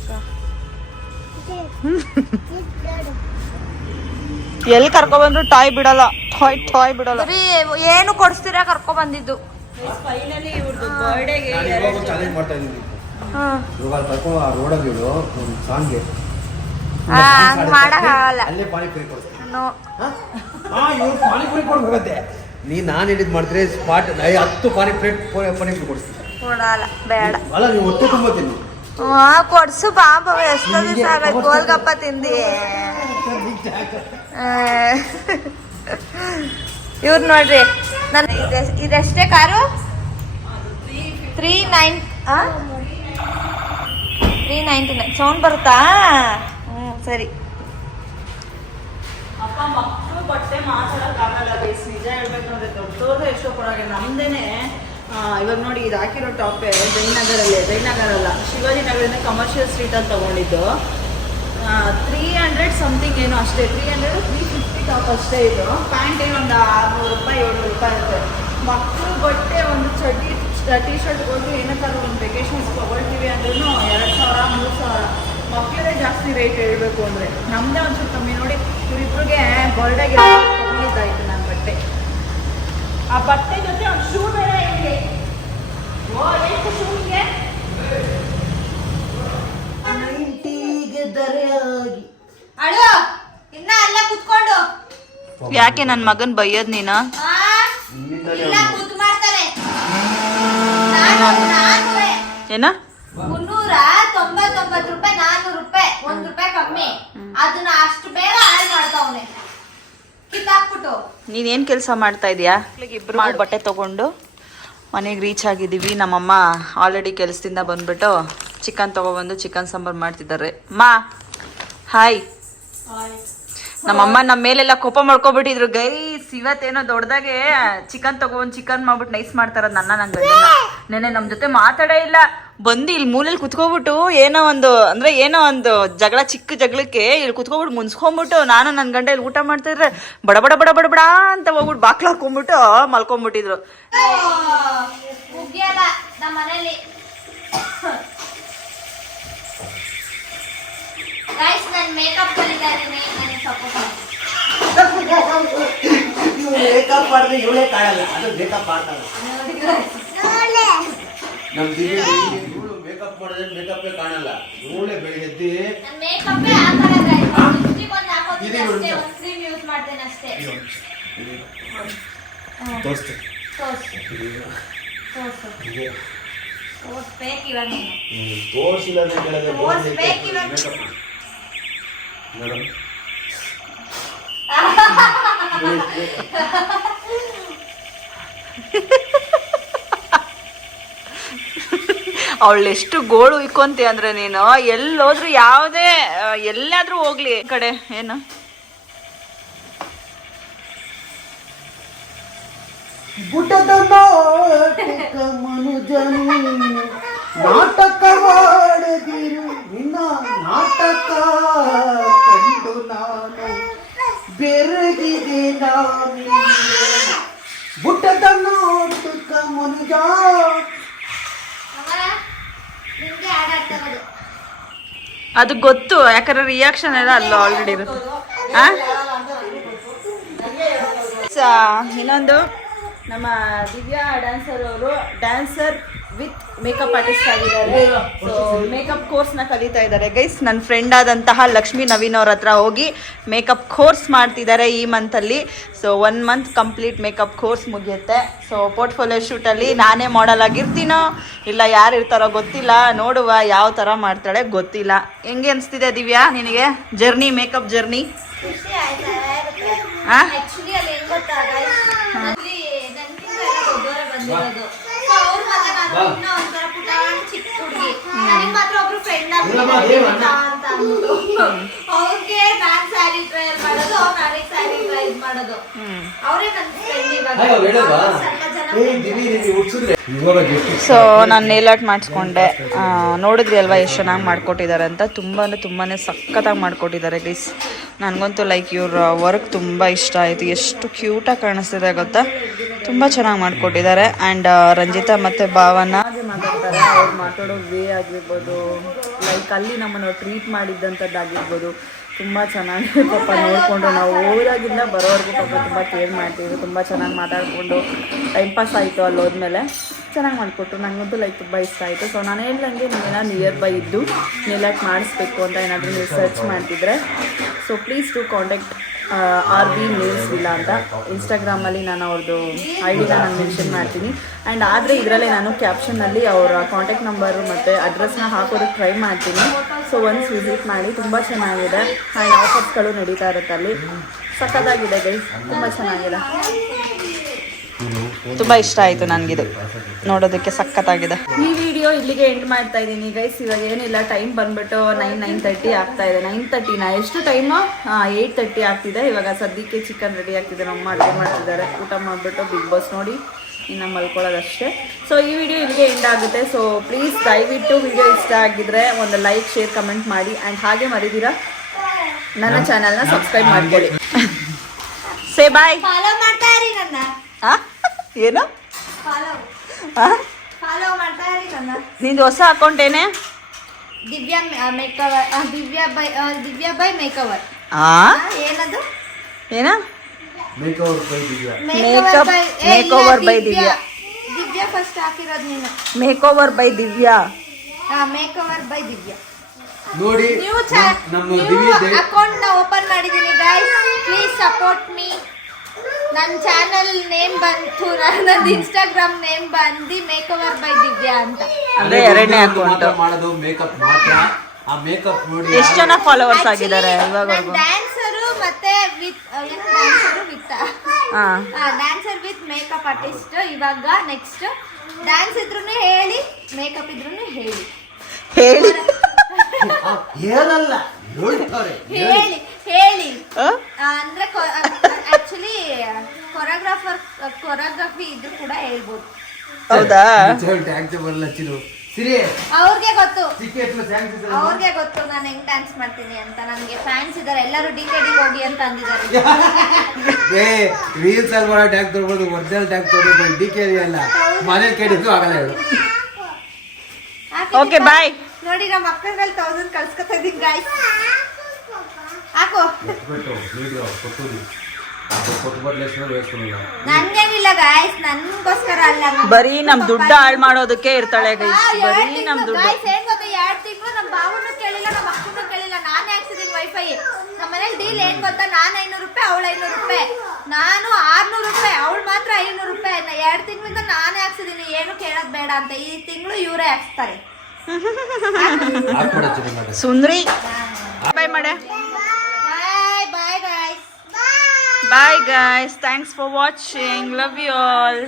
ಎಲ್ಲಿ ಕರ್ಕೊ ಬಂದ್ರು ಟಾಯ್ ಬಿಡಲ್ಲ. ಟಾಯ್ ಟಾಯ್ ಬಿಡಲ್ಲ. ಏನು ಕೊಡಿಸ್ತೀರಾ ಕರ್ಕೊ ಬಂದಿದ್ದು ಫೈನಲಿ ಇವ್ರದ್ದು ಬರ್ಡೇಗೆ ಚಾಲೆಂಜ್ ಮಾಡ್ತಾ ಇದೀನಿ ಹ್ಮ್ ಇವಾಗ ಅಲ್ಲಿ ಕರ್ಕೊಂಡು ಆ ರೋಡಲ್ಲಿ ಇಡು ಒಂದು ಸಾಂಗ್ಗೆ ಹಂಗ್ ಮಾಡಕ್ಕಾಗಲ್ಲ ಅಲ್ಲೇ ಪಾನಿಪುರಿ ಕೊಡ್ತೀನಿ ನೋ. ಹಾ? ಇವ್ರು ಪಾನಿಪುರಿ ಕೊಡ್ ಹೋಗತ್ತೆ ನೀ ನಾನು ಹೇಳಿದ್ ಮಾಡಿದ್ರೆ ಸ್ಪಾಟ್ ಹತ್ತು ಪಾನಿ ಪ್ಲೇಟ್ ಪಾನಿಪುರಿ ಕೊಡ್ತೀನಿ ಕೊಡಲ್ಲ ಬೇಡ. ಅಲ್ಲ ನೀವು ಹೊಟ್ಟೆ ತುಂಬ ಹಾ ಕೊಡ್ಸು ಬಾ ಎಷ್ಟೋ ದಿವಸ ಆಗೈತೆ ಗೋಲ್ಗಪ್ಪ ತಿಂದಿ. ಇವ್ರು ನೋಡ್ರಿ ನನ್ನ ಇದೆಷ್ಟೇ car? Three nine three ninety nine sound ಬರುತ್ತಾ? ಹ್ಞೂ ಸರಿ. ಅಪ್ಪ ಮಕ್ಕಳು ಬಟ್ಟೆ ಮಾತಾಡಕ್ಕಾಗಲ್ಲ ಬೇಸ್ ನಿಜ ಹೇಳ್ಬೇಕು ಅಂದ್ರೆ ದೊಡ್ಡವ್ರದ್ದು ಎಷ್ಟೋ ಕೊಡೋಕೆ ನಮ್ದೇನೆ ಇವಾಗ ನೋಡಿ ಇದು ಹಾಕಿರೋ ಟಾಪೆ ಜಯನಗರಲ್ಲೇ ಜಯನಗರ ಅಲ್ಲ, ಶಿವಾಜಿನಗರದಿಂದ ಕಮರ್ಷಿಯಲ್ ಸ್ಟ್ರೀಟ್ ಅಲ್ಲಿ ತಗೊಂಡಿದ್ದು. ತ್ರೀ ಹಂಡ್ರೆಡ್ ಸಮಥಿಂಗ್ ಏನೋ ಅಷ್ಟೇ three hundred three fifty top ಅಷ್ಟೇ ಇದು. ಪ್ಯಾಂಟ್ ಏನು ಒಂದು ಆರ್ನೂರು ರೂಪಾಯಿ, ಏಳ್ನೂರು ರೂಪಾಯಿ ಇರುತ್ತೆ. ಮಕ್ಕಳು ಬಟ್ಟೆ ಒಂದು ಚಟಿ ಟಿ ಶರ್ಟ್ ಹೋಗಿ ಏನಕ್ಕಾದ್ರೂ ಒಂದು ವೆಕೇಶನ್ಸ್ ತಗೊಳ್ತೀವಿ ಅಂದ್ರೂ ಎರಡು ಸಾವಿರ, ಮೂರು ಸಾವಿರ. ಮಕ್ಕಳೇ ಜಾಸ್ತಿ ರೇಟ್ ಹೇಳಬೇಕು ಅಂದರೆ. ನಮ್ಮದೇ ಒಂಚೂರು ಕಮ್ಮಿ. ನೋಡಿ, ಇವರಿಬ್ರಿಗೆ ಬರ್ಡೇಗೆ ತಗೊಂಡಿದ್ದಾಯ್ತು ನನ್ನ ಬಟ್ಟೆ. ಆ ಬಟ್ಟೆ ಜೊತೆ ಒಂದು ಶೂ ಬೇರೆ ಇದೆ ಓ ಎಷ್ಟು ಶೂಗೆ ಅಳು ಇನ್ನ ಎಲ್ಲ ಕುತ್ಕೊಂಡು? ಯಾಕೆ ನನ್ನ ಮಗನ್ ಬೈಯೋದ್ ನೀನ? ಇಲ್ಲ ಕೂತ್ ಮಾಡ್ತಾರೆ. ಏನ? ಮುನ್ನೂರ ತೊಂಬತ್ತೊಂಬತ್ತು ರೂಪಾಯಿ ನಾನೂರು ರೂಪಾಯಿ ಒಂದ್ ರೂಪಾಯಿ ಕಮ್ಮಿ. ಅದನ್ನ ಅಷ್ಟು ಬೇಗ ಹಾಳು ಮಾಡ್ತಾವನೆ. ನೀನೇನ್ ಕೆಲಸ ಮಾಡ್ತಾ ಇದೀಯಾ? ಇಬ್ರು ಬಟ್ಟೆ ತಗೊಂಡು. ಮನೆಗೆ ರೀಚ್ ಆಗಿದ್ದೀವಿ. ನಮ್ಮಮ್ಮ ಆಲ್ರೆಡಿ ಕೆಲಸದಿಂದ ಬಂದ್ಬಿಟ್ಟು ಚಿಕನ್ ತಗೊಬಂದು ಚಿಕನ್ ಸಾಂಬಾರ್ ಮಾಡ್ತಿದ್ದಾರೆ. ಮಾ ಹಾಯ್ ನಮ್ಮಮ್ಮ ನಮ್ಮ ಮೇಲೆಲ್ಲ ಕೋಪ ಮಾಡ್ಕೊಬಿಟ್ಟಿದ್ರು. ಗೈಸ್ ಇವತ್ತೇನೋ ದೊಡ್ಡದಾಗೆ ಚಿಕನ್ ತಗೊಂಡ್ ಚಿಕನ್ ಮಾಡ್ಬಿಟ್ಟು ನೈಸ್ ಮಾಡ್ತಾರ ನನ್ನ ನಂಗೆ ಗಂಡನ ನೆನೆ ನಮ್ ಜೊತೆ ಮಾತಾಡೇ ಇಲ್ಲ. ಬಂದು ಇಲ್ಲಿ ಮೂಲೆಯಲ್ಲಿ ಕುತ್ಕೊಬಿಟ್ಟು ಏನೋ ಒಂದು, ಅಂದ್ರೆ ಏನೋ ಒಂದು ಜಗಳ ಚಿಕ್ಕ ಜಗಳಕ್ಕೆ ಇಲ್ಲಿ ಕುತ್ಕೊಬಿಟ್ಟು ಮುನ್ಸ್ಕೊಂಬಿಟ್ಟು ನಾನು ನನ್ನ ಗಂಡ ಇಲ್ಲಿ ಊಟ ಮಾಡ್ತಾ ಇದ್ರೆ ಬಡ ಬಡ ಬಡ ಬಡ ಬಡ ಅಂತ ಹೋಗ್ಬಿಟ್ಟು ಬಾಕ್ಲ ಹಾಕೊಂಡ್ಬಿಟ್ಟು ಮಲ್ಕೊಂಡ್ಬಿಟ್ಟಿದ್ರು ಗೈಸ್ ನಾನು ಮೇಕಪ್ ಕಲಿತಾ ಇದ್ದೀನಿ ನನಗೆ ಸಪೋರ್ಟ್ ಮೇಕಪ್ ಮಾಡಿದ್ರೆ ಇವಳೇ ಕಾಣಲ್ಲ ಅದು ಮೇಕಪ್ ಮಾಡ್ತಾಳೆ ನಮ್ ದಿವ್ಯ ಇವಳು ಮೇಕಪ್ ಮಾಡಿದ್ರೆ ಮೇಕಪ್ಪೇ ಕಾಣಲ್ಲ ಇವಳೇ ಬೆಳಿಗ್ಗೆ ಎದ್ದಿ ನಾನು ಮೇಕಪ್ಪೇ ಹಾಕಲ್ಲ ಗೈಸ್ ಲಿಪ್ಸ್ಟಿಕ್ ಒಂದು ಹಾಕೋತೀನಿ ಇದು ಅಷ್ಟೇ ಒಂದು ಒಂದು ಕ್ರೀಮ್ ಯೂಸ್ ಮಾಡ್ತೇನೆ ಅಷ್ಟೇ ತೋರಿಸ್ತೆ ತೋರ್ಸು ತೋರ್ಸು ತೋರ್ಸ್ಬೇಕು ಇವಾಗ ನೀನು ತೋರಿಸಿಲ್ಲ ಅಂತ ಕೇಳಿದ್ರೆ ತೋರ್ಸ್ಬೇಕು ಇವಾಗ. ಮೇಡಮ್. ಅವಳು ಎಷ್ಟು ಗೋಳು ಇಕ್ಕೊಂತಿ ಅಂದ್ರೆ ನೀನು? ಎಲ್ಲೋದ್ರು ಯಾವುದೇ ಎಲ್ಲಾದ್ರೂ ಹೋಗ್ಲಿ ಈ ಕಡೆ ಏನು? ಗುಡ್ಡದ ಮನುಜನಿ. ನಾಟಕವಾಡದಿರು ನಿನ್ನ ನಾಟಕ ಕಂಡು ನಾನು ಬೆರಗಿದೆ ನಾನು. ಬುಟ್ಟದ ನಾಟಕ ಮನುಜ. ಅದು ಗೊತ್ತು, ಯಾಕಂದ್ರೆ ರಿಯಾಕ್ಷನ್ ಎಲ್ಲ ಅಲ್ಲ ಆಲ್ರೆಡಿ ಇರುತ್ತೆ. ಇನ್ನೊಂದು, ನಮ್ಮ ದಿವ್ಯಾ ಡ್ಯಾನ್ಸರ್ ಅವರು ಡ್ಯಾನ್ಸರ್ ವಿತ್ ಮೇಕಪ್ ಆರ್ಟಿಸ್ಟ್ ಆಗಿದ್ದಾರೆ. ಸೊ ಮೇಕಪ್ ಕೋರ್ಸ್ನ ಕಲಿತಾ ಇದ್ದಾರೆ. ಗೈಸ್ ನನ್ನ ಫ್ರೆಂಡ್ ಆದಂತಹ ಲಕ್ಷ್ಮಿ ನವೀನ್ ಅವ್ರ ಹತ್ರ ಹೋಗಿ ಮೇಕಪ್ ಕೋರ್ಸ್ ಮಾಡ್ತಿದ್ದಾರೆ ಈ ಮಂತಲ್ಲಿ so one month complete makeup course ಮುಗಿಯುತ್ತೆ. ಸೊ ಪೋರ್ಟ್ಫೋಲಿಯೋ ಶೂಟಲ್ಲಿ ನಾನೇ ಮಾಡಲ್ ಆಗಿರ್ತೀನೋ ಇಲ್ಲ ಯಾರು ಇರ್ತಾರೋ ಗೊತ್ತಿಲ್ಲ. ನೋಡುವ ಯಾವ ಥರ ಮಾಡ್ತಾಳೆ ಗೊತ್ತಿಲ್ಲ. ಹೆಂಗೆ ಅನಿಸ್ತಿದೆ ದಿವ್ಯಾ ನಿನಗೆ? ಜರ್ನಿ ಮೇಕಪ್ ಜರ್ನಿ ಖುಷಿ ಆಯ್ತಾ ಇರುತ್ತೆ ಆ? ಆಕ್ಚುಲಿ ಅಲ್ಲಿ ಹೆಂಗ್ ಗೊತ್ತಾ guys? ಅಲ್ಲಿ ನನ್ಗಿಂತ ಎಲ್ಲ ದೊಡ್ಡವರೇ ಬಂದಿರೋದು ಸೊ ಅವ್ರ ಮಗ ನಾನು ಇನ್ನೂ ಒಂಥರ ಪುಟಾಣಿ ಚಿಕ್ಕ ಹುಡುಗಿ ನನಗೆ ಮಾತ್ರ ಒಬ್ರು ಫ್ರೆಂಡ್ ಅಂತ ಅಂದ್ಬಿಟ್ಟು ಅವ್ರಿಗೆ ನಾನ್ ಸ್ಯಾರಿ ಟ್ರಯಲ್ ಮಾಡೋದು ಅವ್ರು ನನಗೆ ಸ್ಯಾರಿ ಟ್ರೈ ಮಾಡೋದು. ಅವರೇ ಸೊ ನಾನು ನೇಲ್ ಆರ್ಟ್ ಮಾಡಿಸ್ಕೊಂಡೆ. ನೋಡಿದ್ರಿ ಅಲ್ವಾ ಎಷ್ಟು ಚೆನ್ನಾಗಿ ಮಾಡ್ಕೊಟ್ಟಿದ್ದಾರೆ ಅಂತ? ತುಂಬ ಅಂದರೆ ತುಂಬಾ ಸಖತ್ತಾಗಿ ಮಾಡಿಕೊಟ್ಟಿದ್ದಾರೆ ಗೈಸ್ ನನಗಂತೂ ಲೈಕ್ ಇವ್ರ ವರ್ಕ್ ತುಂಬ ಇಷ್ಟ ಆಯಿತು. ಎಷ್ಟು ಕ್ಯೂಟಾಗಿ ಕಾಣಿಸ್ತಿದೆ ಗೊತ್ತಾ? ತುಂಬ ಚೆನ್ನಾಗಿ ಮಾಡಿಕೊಟ್ಟಿದ್ದಾರೆ. ಆ್ಯಂಡ್ ರಂಜಿತಾ ಮತ್ತು ಭಾವನ. ಹಾಗೆ ಮಾತಾಡ್ತಾರೆ. ಅವ್ರು ಮಾತಾಡೋ ವೇ ಆಗಿರ್ಬೋದು. ಲೈಕ್ ಅಲ್ಲಿ ನಮ್ಮನ್ನು ಟ್ರೀಟ್ ಮಾಡಿದ್ದಂಥದ್ದಾಗಿರ್ಬೋದು. ತುಂಬ ಚೆನ್ನಾಗಿ ಪಾಪ ನೋಡಿಕೊಂಡು ನಾವು ಹೋದಾಗಿಂದ ಬರೋವರೆಗೂ ಪಾಪ ತುಂಬ ಕೇರ್ ಮಾಡ್ತೀವಿ, ತುಂಬ ಚೆನ್ನಾಗಿ ಮಾತಾಡಿಕೊಂಡು ಟೈಮ್ ಪಾಸ್ ಆಯಿತು ಅಲ್ಲಿ ಹೋದ್ಮೇಲೆ. ಚೆನ್ನಾಗಿ ಮಾಡಿಕೊಟ್ರು ನನಗಂತೂ ಲೈಕ್ ತುಂಬ ಇಷ್ಟ ಆಯಿತು. ಸೊ ನಾನು ಹೇಳ್ದಂಗೆ ನೀವೆಲ್ಲ ನಿಯರ್ ಬೈ ಇದ್ದು ನೆಲೆಕ್ಟ್ ಮಾಡಿಸ್ಬೇಕು ಅಂತ ಏನಾದರೂ ನೀವು ಸರ್ಚ್ ಮಾಡ್ತಿದ್ರೆ. So please to contact R B news ಇಲ್ಲ ಅಂತ. ಇನ್ಸ್ಟಾಗ್ರಾಮಲ್ಲಿ ನಾನು ಅವ್ರದ್ದು ಐ ಡಿನ ನಾನು ಮೆನ್ಷನ್ ಮಾಡ್ತೀನಿ. ಆ್ಯಂಡ್ ಆದರೆ ಇದರಲ್ಲೇ ನಾನು ಕ್ಯಾಪ್ಷನ್ನಲ್ಲಿ ಅವರ ಕಾಂಟ್ಯಾಕ್ಟ್ ನಂಬರು ಮತ್ತು ಅಡ್ರೆಸ್ನ ಹಾಕೋದಕ್ಕೆ ಟ್ರೈ ಮಾಡ್ತೀನಿ. ಸೊ ಒನ್ಸ್ ವಿಸಿಟ್ ಮಾಡಿ ತುಂಬ ಚೆನ್ನಾಗಿದೆ. ಆ್ಯಂಡ್ ಆಫರ್ಸ್ಗಳು ನಡೀತಾ ಇರುತ್ತೆ ಅಲ್ಲಿ. ಸಖತ್ತಾಗಿದೆ ಗೈಸ್ ತುಂಬ ಚೆನ್ನಾಗಿದೆ. ತುಂಬ ಇಷ್ಟ ಆಯಿತು ಇದು ನೋಡೋದಕ್ಕೆ ಸಖತ್ತಾಗಿದೆ. ಈ ವಿಡಿಯೋ ಇಲ್ಲಿಗೆ ಎಂಡ್ ಮಾಡ್ತಾ ಇದ್ದೀನಿ ಗೈಸ್ ಇವಾಗ ಏನಿಲ್ಲ ಟೈಮ್ ಬಂದ್ಬಿಟ್ಟು ನೈನ್ ನೈನ್ ತರ್ಟಿ ಆಗ್ತಾ ಇದೆ. ನೈನ್ ತರ್ಟಿನ ಎಷ್ಟು ಟೈಮು ಏಯ್ಟ್ ತರ್ಟಿ ಆಗ್ತಿದೆ. ಇವಾಗ ಸದ್ಯಕ್ಕೆ ಚಿಕನ್ ರೆಡಿ ಆಗ್ತಿದೆ. ನಮ್ಮ ಅಡುಗೆ ಮಾಡ್ತಿದ್ದಾರೆ. ಊಟ ಮಾಡಿಬಿಟ್ಟು ಬಿಗ್ ಬಾಸ್ ನೋಡಿ ಇನ್ನು ಮಲ್ಕೊಳ್ಳೋದಷ್ಟೇ. ಸೊ ಈ ವಿಡಿಯೋ ಇಲ್ಲಿಗೆ ಎಂಡ್ ಆಗುತ್ತೆ. ಸೊ ಪ್ಲೀಸ್ ದಯವಿಟ್ಟು ವಿಡಿಯೋ ಇಷ್ಟ ಆಗಿದ್ರೆ ಒಂದು ಲೈಕ್ ಶೇರ್ ಕಮೆಂಟ್ ಮಾಡಿ. ಆ್ಯಂಡ್ ಹಾಗೆ ಮರಿದಿರಾ ನನ್ನ ಚಾನಲ್ನ ಸಬ್ಸ್ಕ್ರೈಬ್ ಮಾಡ್ಕೊಳ್ಳಿ. ಸೇ ಬಾಯ್ ಫಾಲೋ ಮಾಡ್ತಾ ಇರಿ ನನ್ನ. ಏನು ಫಾಲೋ ಆ? ಫಾಲೋ ಮಾಡ್ತಾ ಇರಿ ನನ್ನ ನಿಂದು ಹೊಸ ಅಕೌಂಟ್ ಏನೇ? ದಿವ್ಯಾ ಮೇಕವರ್ ದಿವ್ಯಾ ಬೈ ಆ, ದಿವ್ಯಾ ಬೈ ಮೇಕವರ್ ಆ? ಏನದು? ಏನ? ಮೇಕವರ್ ಬೈದಿದ್ಯಾ Makeup- makeover by Divya. Divya. First ಹಾಕಿರೋದು ನೀನು. Makeover by Divya. Makeover by Divya. ನೋಡಿ ನೀವು ನಮ್ಮ ದಿವ್ಯ ದೇ- ಅಕೌಂಟ್ನ ಓಪನ್ ಮಾಡಿದೀನಿ ಗೈಸ್ ಪ್ಲೀಸ್ ಸಪೋರ್ಟ್ ಮೀ ನನ್ನ ಚಾನಲ್ ನೇಮ್ ಬಂತು. ನನ್ನ ಇನ್ಸ್ಟಾಗ್ರಾಮ್ ನೇಮ್ ಬಂದು ಮೇಕ್ ಓವರ್ ಬೈ ದಿವ್ಯಾ ಅಂತ. ಅದೇ ಎರಡನೇ ಅಕೌಂಟ್ ಮಾತ್ರ ಮಾಡೋದು ಮೇಕಪ್ ಮಾತ್ರ. ಆ ಮೇಕಪ್ ನೋಡಿ ಎಷ್ಟು ಜನ ಫಾಲೋವರ್ಸ್ ಆಗಿದ್ದಾರೆ ಇವಾಗ ಡ್ಯಾನ್ಸರು ಮತ್ತೆ ವಿತ್ ಡ್ಯಾನ್ಸರು ವಿತ್ ಆ. ಡ್ಯಾನ್ಸರ್ ವಿತ್ ಮೇಕಪ್ ಆರ್ಟಿಸ್ಟ್ ಇವಾಗ ನೆಕ್ಸ್ಟ್ ಡ್ಯಾನ್ಸ್ ಇದ್ರೂ ಹೇಳಿ ಮೇಕಪ್ ಇದ್ರೂ ಹೇಳಿ. ಹೇಳಿ. ಏನಲ್ಲ ಹೇಳ್ತಾರೆ ಹೇಳಿ. ಹೇಳಿ ಅಂದ್ರೆ ಆಕ್ಚುಲಿ ಕೊರಿಯೋಗ್ರಾಫರ್ ಕೊರಿಯೋಗ್ರಫಿ ಇದ್ರು ಕೂಡ ಹೇಳ್ಬೋದು. ಹೌದಾ? ಅವ್ರಿಗೆ ಗೊತ್ತು. ಅವ್ರಿಗೆ ಗೊತ್ತು ನಾನು ಹೆಂಗ್ ಡ್ಯಾನ್ಸ್ ಮಾಡ್ತೀನಿ ಅಂತ. ನನಗೆ ಫ್ಯಾನ್ಸ್ ಇದಾರೆ ಎಲ್ಲರೂ ಡಿ ಕೆ ಡಿ ಹೋಗಿ ಅಂತ ಅಂದಿದ್ದಾರೆ. ಏ ರೀಲ್ಸ್ ಅಲ್ಲಿ ಮಾಡೋ ಡ್ಯಾಕ್ ತಗೊಳ್ಬೋದು ಒರಿಜಿನಲ್ ಡ್ಯಾಕ್ ತಗೊಳ್ಬೋದು ಡಿ ಕೆ ಅಲ್ಲ. ಮನೇಲಿ ಕೇಳಿದ್ದು ಆಗಲ್ಲ ಹೇಳು. Okay bye. ನೋಡಿ ನಮ್ಮ ಅಕ್ಕನ ಮೇಲೆ ತೌಸಂಡ್ ಕಳ್ಸ್ಕೊತಾ ಇದೀನಿ ಗಾಯ್ಸ್ ಹಾಕು. ನನ್ಗೇನಿಲ್ಲ ಗಾಯ್ಸ್ ನನ್ಗೋಸ್ಕರ ಅಲ್ಲ ನನ್- ಬರೀ ನಮ್ ದುಡ್ಡು ಹಾಳು ಮಾಡೋದಕ್ಕೆ ಇರ್ತಾಳೆ ಗಾಯ್ಸ್ ಗೈಸ್ ಬರೀ ನಮ್ ದುಡ್ಡು. guys, ಏನ್ ಗೊತ್ತಾ ಎರಡ್ ತಿಂಗಳು ನಮ್ಮ ಬಾವನು ಕೇಳಿಲ್ಲ ನಮ್ಮ ಅಕ್ಕನೂ ಕೇಳಿಲ್ಲ. ನಾನೇ ಹಾಕ್ಸಿದೀನಿ ವೈಫೈ ನಮ್ಮ ಮನೇಲಿ ಡೀಲ್ ಏನ್ ಗೊತ್ತಾ? ನಾನ್ ಐನೂರು ರೂಪಾಯಿ ಅವಳು ಐನೂರು ರೂಪಾಯಿ. ನಾನು ಆರ್ನೂರು ರೂಪಾಯಿ ಅವಳು ಮಾತ್ರ ಐನೂರು ರೂಪಾಯಿ. ನಾ ಎರಡ್ ತಿಂಗಳಿಂದ ನಾನೇ ಹಾಕ್ಸಿದೀನಿ ಏನು ಕೇಳೋದ್ ಬೇಡ ಅಂತ. ಈ ತಿಂಗಳು ಇವರೇ ಹಾಕ್ಸ್ತಾರೆ. ಸುಂದ್ರಿ. ಬಾಯ್ ಮಾಡೆ. Bye bye guys thanks for watching love you all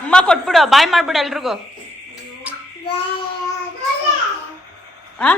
ಅಮ್ಮ ಕೊಟ್ಬಿಡು. ಬಾಯ್ ಮಾಡ್ಬಿಡು ಎಲ್ರಿಗೂ. ಆ?